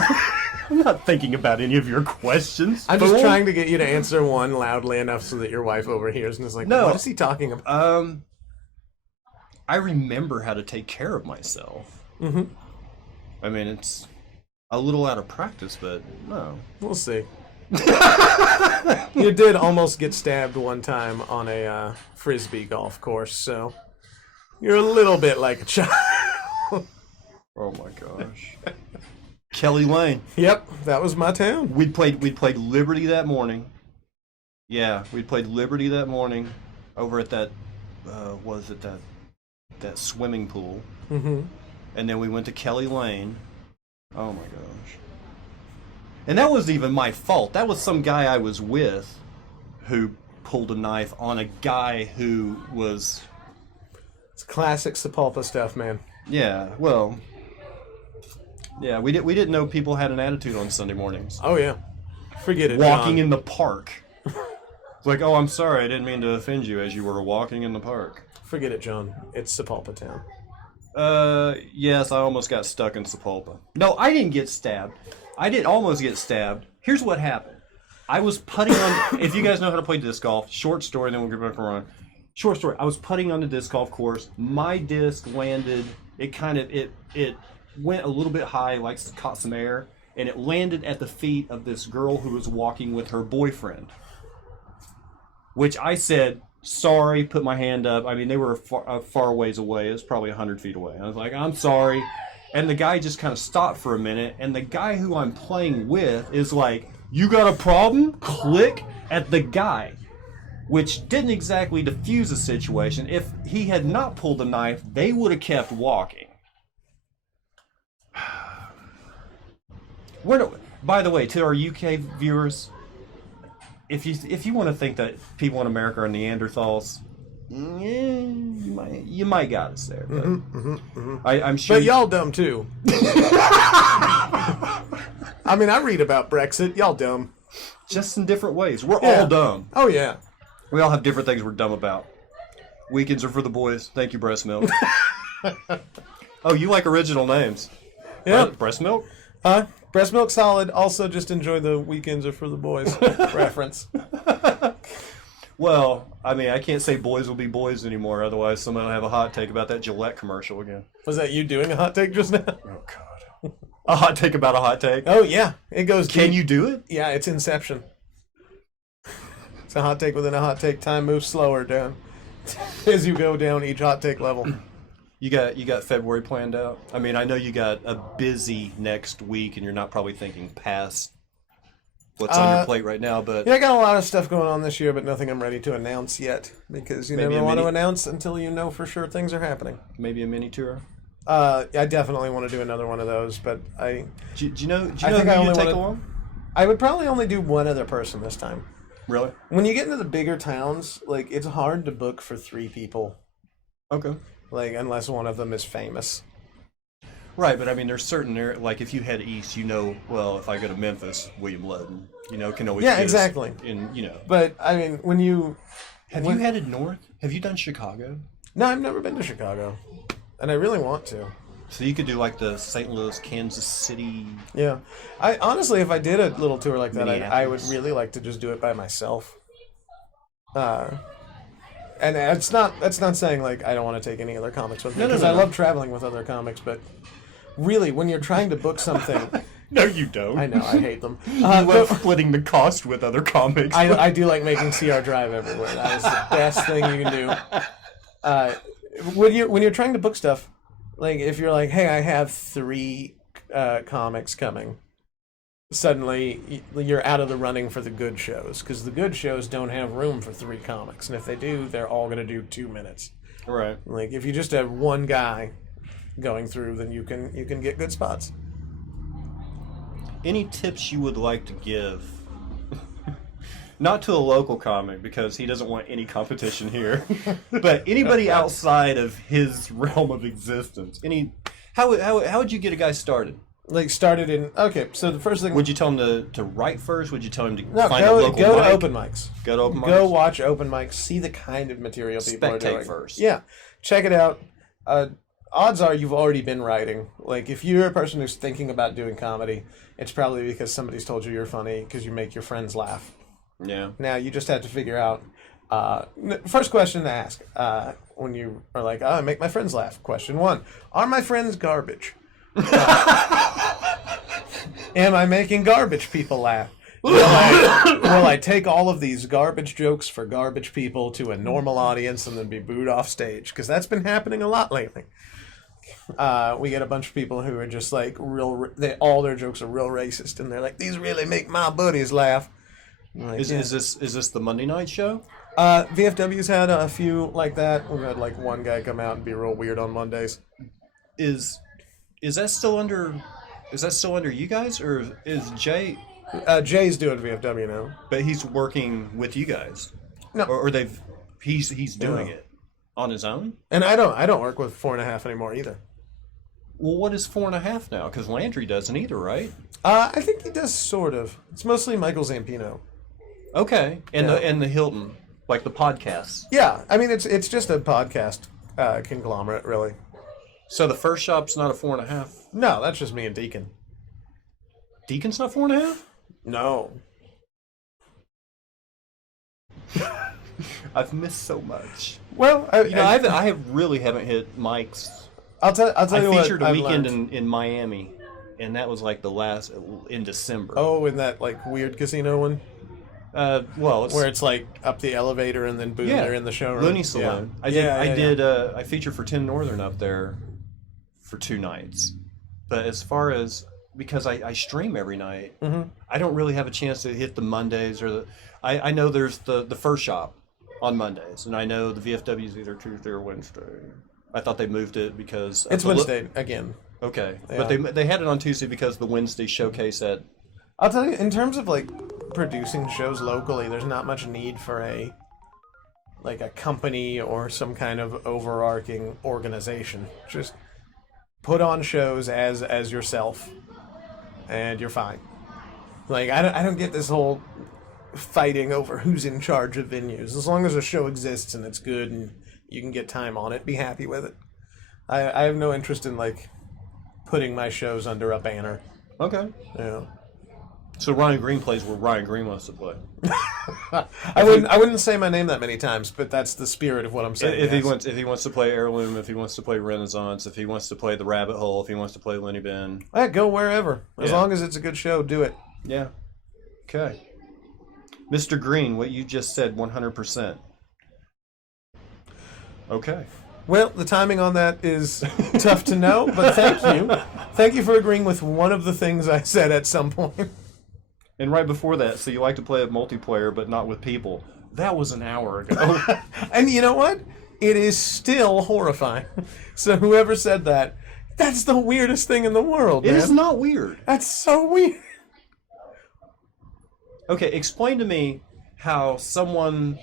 I'm not thinking about any of your questions. I'm just fool. trying to get you to answer one loudly enough so that your wife overhears and is like, No. what is he talking about? I remember how to take care of myself. Mm-hmm. I mean, it's a little out of practice, but no. We'll see. You did almost get stabbed one time on a frisbee golf course, so you're a little bit like a child. Oh my gosh. Kelly Lane. Yep, that was my town. We'd played Liberty that morning. Yeah, we played Liberty that morning over at that that swimming pool. Mm-hmm. And then we went to Kelly Lane. Oh my gosh. And that wasn't even my fault. That was some guy I was with who pulled a knife on a guy who was... It's classic Sepulpa stuff, man. Yeah, well... Yeah, we didn't know people had an attitude on Sunday mornings. Oh, yeah. Forget it, Walking John. in the park. It's like, oh, I'm sorry, I didn't mean to offend you as you were walking in the park. Forget it, John. It's Sepulpa town. Yes, I almost got stuck in Sepulpa. No, I didn't get stabbed. I didn't almost get stabbed. Here's what happened. I was putting on... If you guys know how to play disc golf, short story, then we'll get back around. Short story. I was putting on the disc golf course. My disc landed... It went a little bit high, like caught some air, and it landed at the feet of this girl who was walking with her boyfriend. Which I said... Sorry, put my hand up. I mean, they were a far ways away. It was probably 100 feet away. I was like, I'm sorry. And the guy just kind of stopped for a minute. And the guy who I'm playing with is like, you got a problem? Click at the guy. Which didn't exactly diffuse the situation. If he had not pulled the knife, they would have kept walking. By the way, to our UK viewers... If you want to think that people in America are Neanderthals, you might got us there. But I'm sure. But y'all dumb too. I mean, I read about Brexit. Y'all dumb. Just in different ways. We're all dumb. Oh yeah. We all have different things we're dumb about. Weekends are for the boys. Thank you, breast milk. Oh, you like original names? Yeah. Breast milk. Breast milk solid. Also, just enjoy the weekends are for the boys reference. Well, I mean, I can't say boys will be boys anymore. Otherwise, someone will have a hot take about that Gillette commercial again. Was that you doing a hot take just now? Oh God. A hot take about a hot take. Oh yeah, it goes. Can deep. you do it? Yeah, it's Inception. It's a hot take within a hot take. Time moves slower down as you go down each hot take level. You got February planned out? I mean, I know you got a busy next week, and you're not probably thinking past what's on your plate right now, but... Yeah, I got a lot of stuff going on this year, but nothing I'm ready to announce yet, because you never want to announce until you know for sure things are happening. Maybe a mini tour? I definitely want to do another one of those, but I... Do you know I think who I only you take wanna- along? I would probably only do one other person this time. Really? When you get into the bigger towns, like, it's hard to book for 3 people. Okay. Like, unless one of them is famous. Right, but I mean, there's certain like if you head east, well, if I go to Memphis, William Ludden, can always Yeah, get us exactly. in. But I mean, when you you headed north? Have you done Chicago? No, I've never been to Chicago, and I really want to. So you could do like the St. Louis, Kansas City. Yeah, I honestly, if I did a little tour like that, I would Minneapolis. really like to just do it by myself. And that's not saying like I don't want to take any other comics with me, because I love traveling with other comics, but really, when you're trying to book something, No, you don't. I know I hate them. You love splitting the cost with other comics. I do like making CR Drive everywhere. That is the best thing you can do. When you're trying to book stuff, like if you're like, hey, I have 3 comics coming, suddenly you're out of the running for the good shows, because the good shows don't have room for 3 comics, and if they do, they're all going to do 2 minutes. Right. Like if you just have one guy going through, then you can get good spots. Any tips you would like to give? Not to a local comic, because he doesn't want any competition here, but anybody outside of his realm of existence. How would you get a guy started? Like started in so the first thing Would you tell him to write first? Would you tell him to no find a local go mic? to open mics. Go to open mics. Go watch open mics. See the kind of material people are doing. Spectate first. Yeah, check it out. Odds are you've already been writing. Like if you're a person who's thinking about doing comedy, it's probably because somebody's told you you're funny because you make your friends laugh. Yeah. Now you just have to figure out. First question to ask when you are like, "Oh, I make my friends laugh." Question 1: Are my friends garbage? Am I making garbage people laugh? Will I take all of these garbage jokes for garbage people to a normal audience and then be booed off stage? Because that's been happening a lot lately. We get a bunch of people who are just like all their jokes are real racist, and they're like, "These really make my buddies laugh." Like, Is this the Monday night show? VFW's had a few like that. We've had like one guy come out and be real weird on Mondays. Is that still under you guys, or is Jay? Jay's doing VFW now. But he's working with you guys. No. Or he's doing No. it on his own. And I don't work with 4.5 anymore either. Well, what is 4.5 now? Because Landry doesn't either, right? I think he does sort of. It's mostly Michael Zampino. Okay, and Yeah. the Hilton, like the podcasts. Yeah, I mean it's just a podcast conglomerate, really. So the first shop's not a 4.5. No, that's just me and Deacon. Deacon's not 4.5. No. I've missed so much. Well, I really haven't hit Mike's. I'll tell you what. I featured a I've weekend learned. in Miami, and that was like the last in December. Oh, in that like weird casino one well, it's where it's like up the elevator and then boom, they're in the showroom. Looney Saloon. Yeah. I featured for 10 Northern up there for 2 nights. But as far as, because I stream every night, I don't really have a chance to hit the Mondays or I know there's the first shop on Mondays, and I know the VFW is either Tuesday or Wednesday. I thought they moved it because It's Wednesday again. Okay, Yeah. but they had it on Tuesday because the Wednesday showcase at. I'll tell you, in terms of like producing shows locally, there's not much need for a company or some kind of overarching organization. Just put on shows as yourself, and you're fine. Like I don't get this whole fighting over who's in charge of venues. As long as a show exists and it's good and you can get time on it, be happy with it. I have no interest in like putting my shows under a banner. Okay. Yeah. So Ryan Green plays where Ryan Green wants to play. I wouldn't say my name that many times, but that's the spirit of what I'm saying. If he wants to play Heirloom, if he wants to play Renaissance, if he wants to play the Rabbit Hole, if he wants to play Lenny Ben. Go wherever. As Yeah. long as it's a good show, do it. Yeah. Okay. Mr. Green, what you just said, 100%. Okay. Well, the timing on that is tough to know, but thank you. Thank you for agreeing with one of the things I said at some point. And right before that, so you like to play a multiplayer, but not with people. That was an hour ago. And you know what? It is still horrifying. So whoever said that, that's the weirdest thing in the world, It man. is not weird. That's so weird. Okay, explain to me how someone,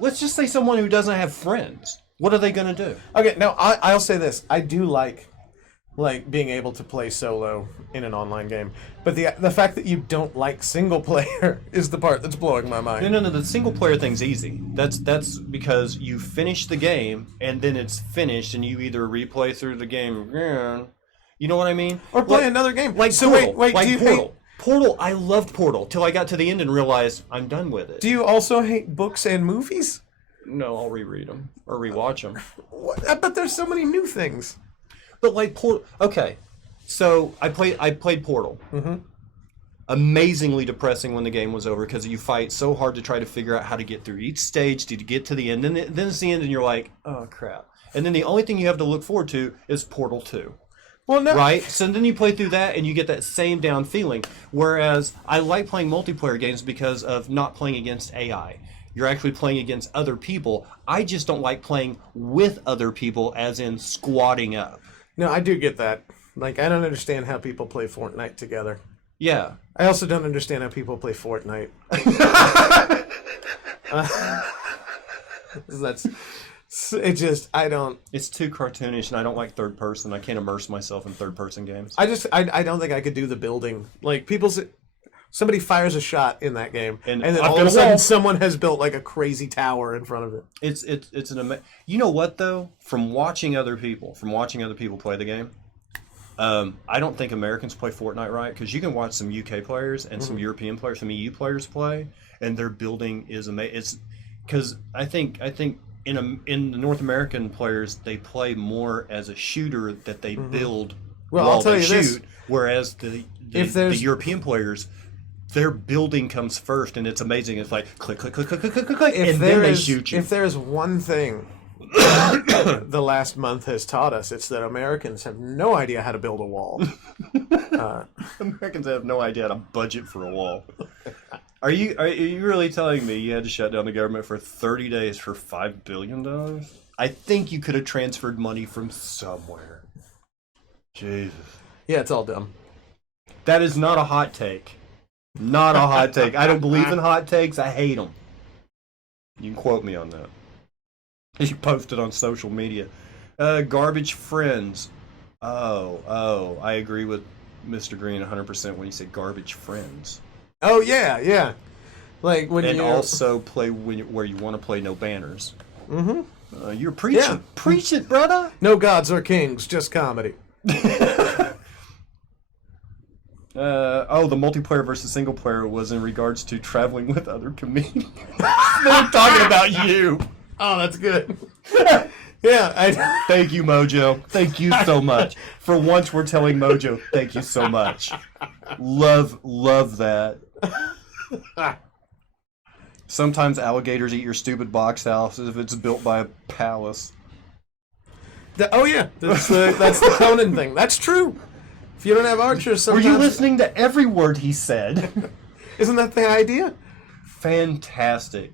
let's just say someone who doesn't have friends, what are they going to do? Okay, no, I'll say this. I do like being able to play solo in an online game. But the fact that you don't like single player is the part that's blowing my mind. No, the single player thing's easy. That's because you finish the game, and then it's finished, and you either replay through the game again, you know what I mean? Or play another game. Like so Portal. wait, like do you Portal. hate, Portal, I loved Portal, till I got to the end and realized I'm done with it. do you also hate books and movies? No, I'll reread them or rewatch them. What? But there's so many new things. But like Portal, okay. So I played Portal. Mm-hmm. Amazingly depressing when the game was over because you fight so hard to try to figure out how to get through each stage to get to the end. Then it's the end, and you're like, oh crap. And then the only thing you have to look forward to is Portal 2. Well, no. Right? So then you play through that and you get that same down feeling. Whereas I like playing multiplayer games because of not playing against AI. You're actually playing against other people. I just don't like playing with other people, as in squatting up. No, I do get that. Like, I don't understand how people play Fortnite together. Yeah. I also don't understand how people play Fortnite. I don't. It's too cartoonish, and I don't like third person. I can't immerse myself in third person games. I don't think I could do the building. Like, somebody fires a shot in that game, and then I've all got of a a sudden wall. someone has built like a crazy tower in front of it. It's you know what though? From watching other people play the game, I don't think Americans play Fortnite right, because you can watch some UK players and some European players, some EU players play, and their building is amazing. It's because I think in the North American players, they play more as a shooter that they build Well, while I'll tell they you shoot, this. whereas the European players, their building comes first, and it's amazing. It's like click, click, click, click, click, click, click, and then they shoot you. If there's one thing the last month has taught us, it's that Americans have no idea how to build a wall. Americans have no idea how to budget for a wall. Are you really telling me you had to shut down the government for 30 days for $5 billion? I think you could have transferred money from somewhere. Jesus. Yeah, it's all dumb. That is not a hot take. Not a hot take. I don't believe in hot takes. I hate them. You can quote me on that. You posted on social media. Garbage friends. Oh, I agree with Mr. Green 100% when he said garbage friends. Oh yeah. Like when And you also play where you want to play no banners. Mm-hmm. You're preaching. Yeah. Preach it, brother. No gods or kings, just comedy. The multiplayer versus single player was in regards to traveling with other comedians. They're talking about you. Oh, that's good. Yeah, Thank you, Mojo. Thank you so much. For once, we're telling Mojo, thank you so much. Love that. Sometimes alligators eat your stupid box house if it's built by a palace. Oh yeah, that's the Conan thing. That's true. If you don't have archers, sometimes... Were you listening to every word he said? Isn't that the idea? Fantastic.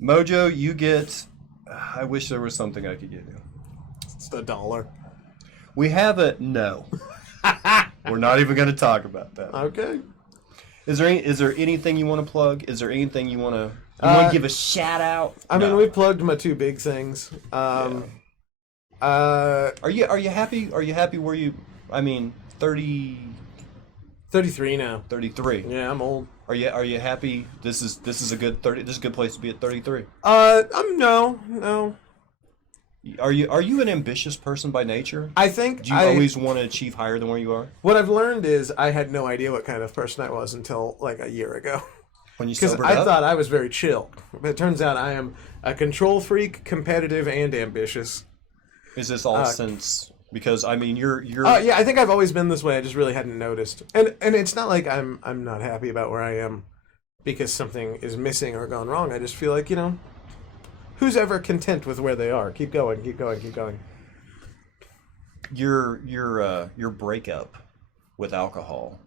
Mojo, you get... I wish there was something I could give you. It's $1. We have a... No. We're not even going to talk about that. Okay. Is there anything you want to plug? Is there anything you want to give a shout out? I mean, we plugged my two big things. Are you happy? Are you happy where you? I mean, 33 now. 33. Yeah, I'm old. Are you happy? This is a good 30. This is a good place to be at 33. No. Are you an ambitious person by nature? I think Do you always want to achieve higher than where you are? What I've learned is I had no idea what kind of person I was until like a year ago. When you Because sobered I up? thought I was very chill. But it turns out I am a control freak, competitive, and ambitious. Is this all since? Because I mean, you're. Yeah, I think I've always been this way. I just really hadn't noticed. And it's not like I'm not happy about where I am because something is missing or gone wrong. I just feel like, who's ever content with where they are? Keep going, keep going, keep going. Your breakup with alcohol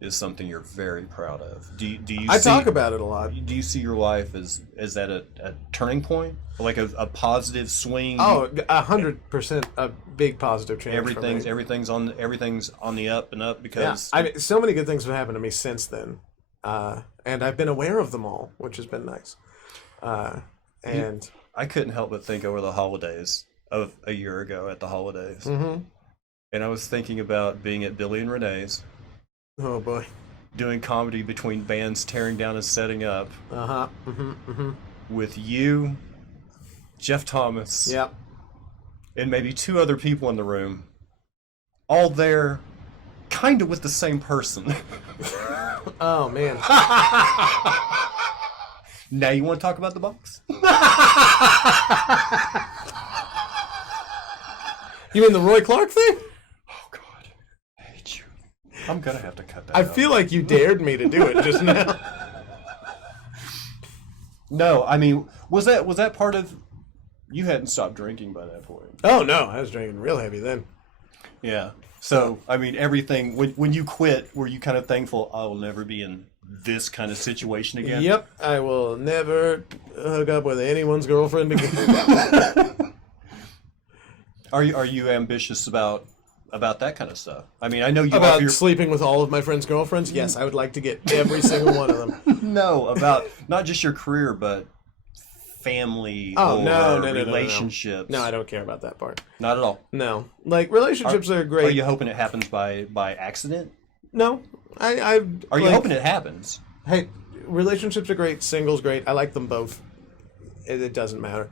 is something you're very proud of. Do you? I talk about it a lot. Do you see your life as that a turning point, like a positive swing? Oh, 100% a big positive change. Everything's on the up and up because I mean, so many good things have happened to me since then, and I've been aware of them all, which has been nice. And I couldn't help but think over the holidays of a year ago at the holidays, and I was thinking about being at Billy and Renee's. Oh boy. Doing comedy between bands tearing down and setting up. With you, Jeff Thomas. Yep. And maybe two other people in the room. All there, kind of with the same person. Oh man. Now you want to talk about the box? You mean the Roy Clark thing? Oh God, I hate you. I'm gonna have to cut that I out. feel like you dared me to do it just now. No, I mean, was that part of? You hadn't stopped drinking by that point. Oh no, I was drinking real heavy then. Yeah. So, I mean, everything, when you quit, were you kind of thankful, I will never be in this kind of situation again? Yep, I will never hook up with anyone's girlfriend again. Are you ambitious about that kind of stuff? I mean, I know you About sleeping with all of my friends' girlfriends? Yes, I would like to get every single one of them. No, about not just your career, but family no, relationships. No, I don't care about that part. Not at all. No. Like, relationships are great. Are you hoping it happens by accident? No. Are you hoping it happens? Hey, relationships are great, singles great. I like them both. It doesn't matter.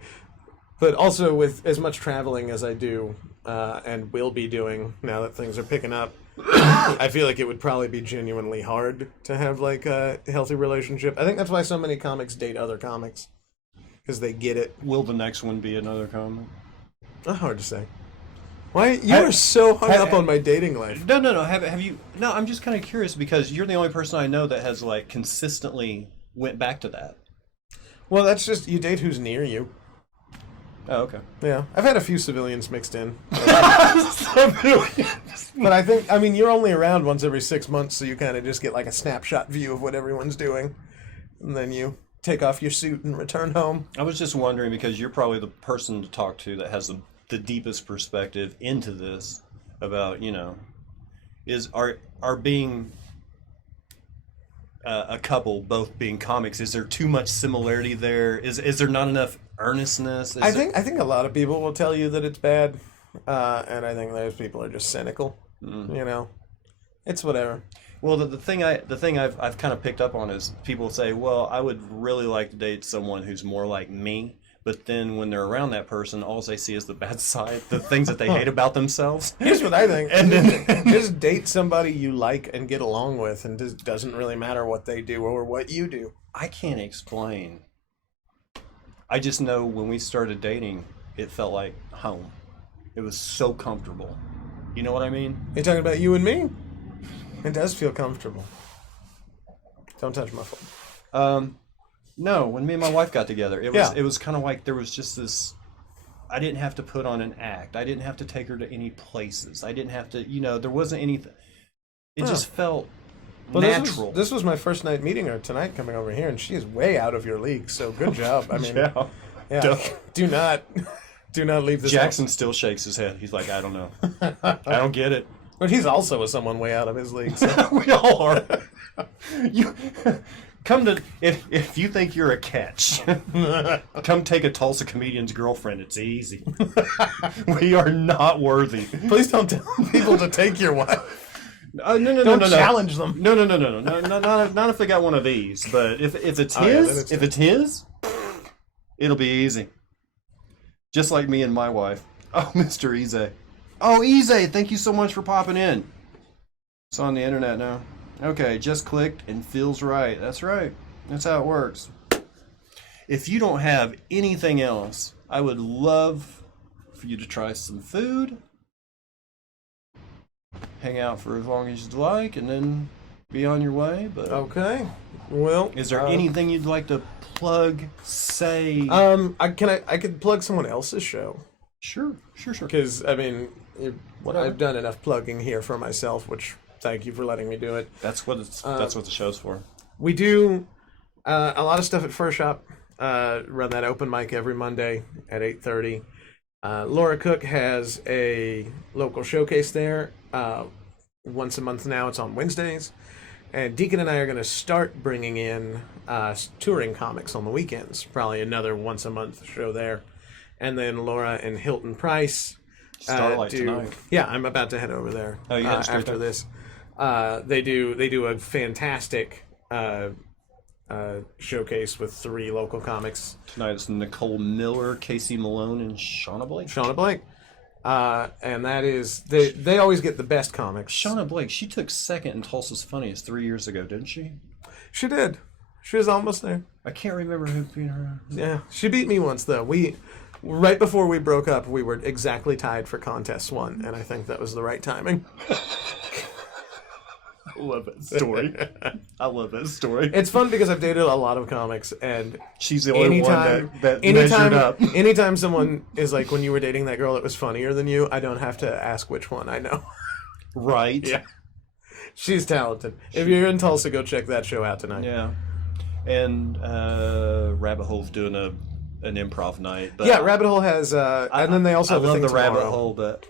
But also with as much traveling as I do, and will be doing now that things are picking up, I feel like it would probably be genuinely hard to have like a healthy relationship. I think that's why so many comics date other comics. Because they get it. Will the next one be another comic? Hard to say. Why you are so hung up on my dating life? No. Have you? No, I'm just kind of curious because you're the only person I know that has like consistently went back to that. Well, that's just you date who's near you. Oh, okay. Yeah, I've had a few civilians mixed in. Civilians. But I mean, you're only around once every 6 months, so you kind of just get like a snapshot view of what everyone's doing, and then you take off your suit and return home. I was just wondering because you're probably the person to talk to that has the deepest perspective into this about, are being a couple, both being comics, is there too much similarity there? Is there not enough earnestness? I think a lot of people will tell you that it's bad, and I think those people are just cynical. It's whatever. Well, the thing I've kind of picked up on is people say, well, I would really like to date someone who's more like me, but then when they're around that person, all they see is the bad side, the things that they hate about themselves. Here's what I think. And then just date somebody you like and get along with, and it doesn't really matter what they do or what you do. I can't explain. I just know when we started dating, it felt like home. It was so comfortable. You know what I mean? You're talking about you and me? It does feel comfortable. Don't touch my phone. No, when me and my wife got together, it was kind of like there was just this. I didn't have to put on an act. I didn't have to take her to any places. I didn't have to, there wasn't anything. It just felt natural. This was my first night meeting her tonight, coming over here, and she is way out of your league. So good job. I mean, yeah. Do not leave this. Jackson still shakes his head. He's like, I don't know. I don't get it. But he's also someone way out of his league. So. We all are. You if you think you're a catch, come take a Tulsa comedian's girlfriend. It's easy. We are not worthy. Please don't tell people to take your wife. No. Don't challenge them. No. Not if they got one of these. But if it's his, it'll be easy. Just like me and my wife. Oh, Mr. Ize. Oh, Ize, thank you so much for popping in. It's on the internet now. Okay, just clicked and feels right. That's right. That's how it works. If you don't have anything else, I would love for you to try some food, hang out for as long as you'd like, and then be on your way. But okay. Well, is there anything you'd like to plug, say? I could plug someone else's show. Sure. Because I mean, I've done enough plugging here for myself, which thank you for letting me do it. That's what the show's for. We do a lot of stuff at Fur Shop. Run that open mic every Monday at 8:30. Laura Cook has a local showcase there once a month now. It's on Wednesdays. And Deacon and I are going to start bringing in touring comics on the weekends. Probably another once a month show there. And then Laura and Hilton Price Starlight tonight. Yeah, I'm about to head over there after this. They do a fantastic showcase with 3 local comics. Tonight it's Nicole Miller, Casey Malone, and Shauna Blake. And that is they always get the best comics. Shauna Blake, she took second in Tulsa's Funniest 3 years ago, didn't she? She did. She was almost there. I can't remember who beat her. Yeah, she beat me once though. Right before we broke up, we were exactly tied for contest 1, and I think that was the right timing. I love that story. I love that story. It's fun because I've dated a lot of comics, and She's the only one that measured anytime, up. anytime someone is like, when you were dating that girl that was funnier than you, I don't have to ask which one. I know. Right. Yeah. She's talented. If you're in Tulsa, go check that show out tonight. Yeah. And Rabbit Hole's doing an improv night. But Yeah, Rabbit Hole has, and then they also I have a love thing the Rabbit tomorrow. Hole, but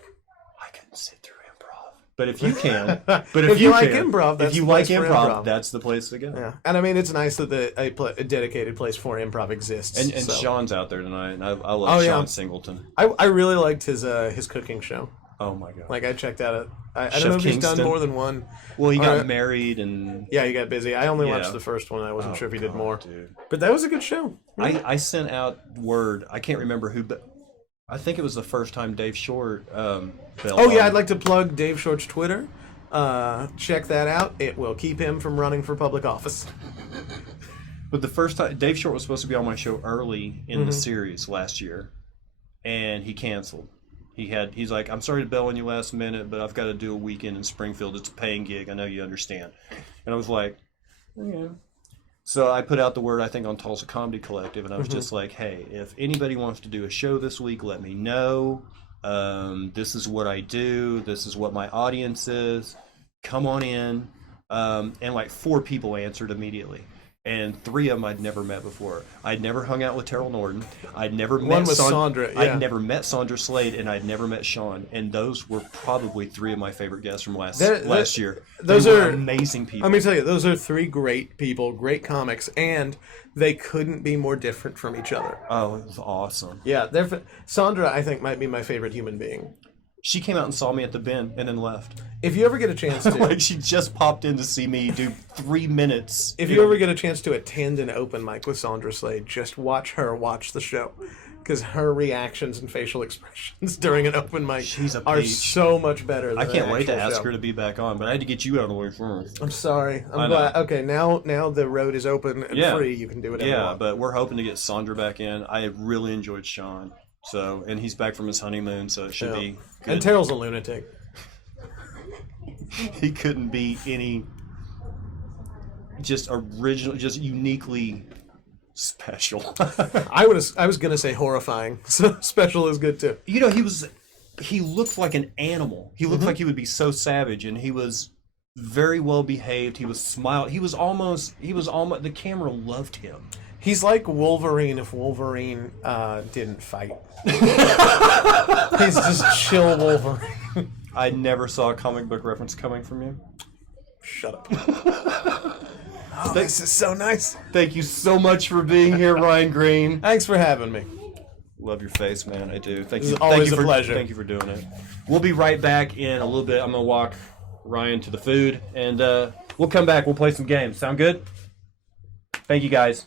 I couldn't sit through improv. But if you can, If you like improv, that's if you the like place for improv, improv. that's the place to go. Yeah, and I mean, it's nice that a dedicated place for improv exists. And so. Sean's out there tonight, and I love Oh, Sean yeah. Singleton. I really liked his cooking show. Oh my god! Like, I checked out it. I Chef don't know if he's done Kingston. more than one. Well, he got Or- married, and Yeah, he got busy. I only Yeah. watched the first one. I wasn't sure if he did God, more. dude. But that was a good show. I sent out word. I can't remember who, but I think it was the first time Dave Short. Oh yeah, I'd like to plug Dave Short's Twitter. Check that out. It will keep him from running for public office. But the first time Dave Short was supposed to be on my show early in the series last year, and he canceled. He's like, I'm sorry to bail on you last minute, but I've got to do a weekend in Springfield. It's a paying gig. I know you understand. And I was like, yeah. So I put out the word, I think, on Tulsa Comedy Collective, and I was just like, hey, if anybody wants to do a show this week, let me know. This is what I do. This is what my audience is. Come on in. And like 4 people answered immediately. And 3 of them I'd never met before. I'd never hung out with Terrell Norton. I'd never met One was Sandra, yeah. I'd never met Sandra Slade, and I'd never met Sean. And those were probably 3 of my favorite guests from last year. Those They were are amazing people. Let me tell you, those are 3 great people, great comics, and they couldn't be more different from each other. Oh, it was awesome. Yeah, Sandra, I think, might be my favorite human being. She came out and saw me at the bin and then left. If you ever get a chance to, Like, she just popped in to see me do 3 minutes. if you ever get a chance to attend an open mic with Sandra Slade, just watch her watch the show, because her reactions and facial expressions during an open mic She's a are peach. so much better than I can't an wait to actual ask show. her to be back on, but I had to get you out of the way first. I'm sorry. I I'm know. glad. Okay, now the road is open and Yeah. free. You can do whatever you Yeah, want. but we're hoping to get Sandra back in. I really enjoyed Sean. And he's back from his honeymoon, so it should Yeah. be good. And Terrell's a lunatic. He couldn't be any just original, just uniquely special. I was gonna say horrifying. So special is good too. You know, he looked like an animal. He looked like he would be so savage, and he was very well behaved. He was he was almost the camera loved him. He's like Wolverine if Wolverine didn't fight. He's just chill Wolverine. I never saw a comic book reference coming from you. Shut up. Oh, this is so nice. Thank you so much for being here, Ryan Green. Thanks for having me. Love your face, man. I do. Thank This you. is always thank you a pleasure. Thank you for doing it. We'll be right back in a little bit. I'm gonna walk Ryan to the food, and we'll come back. We'll play some games. Sound good? Thank you, guys.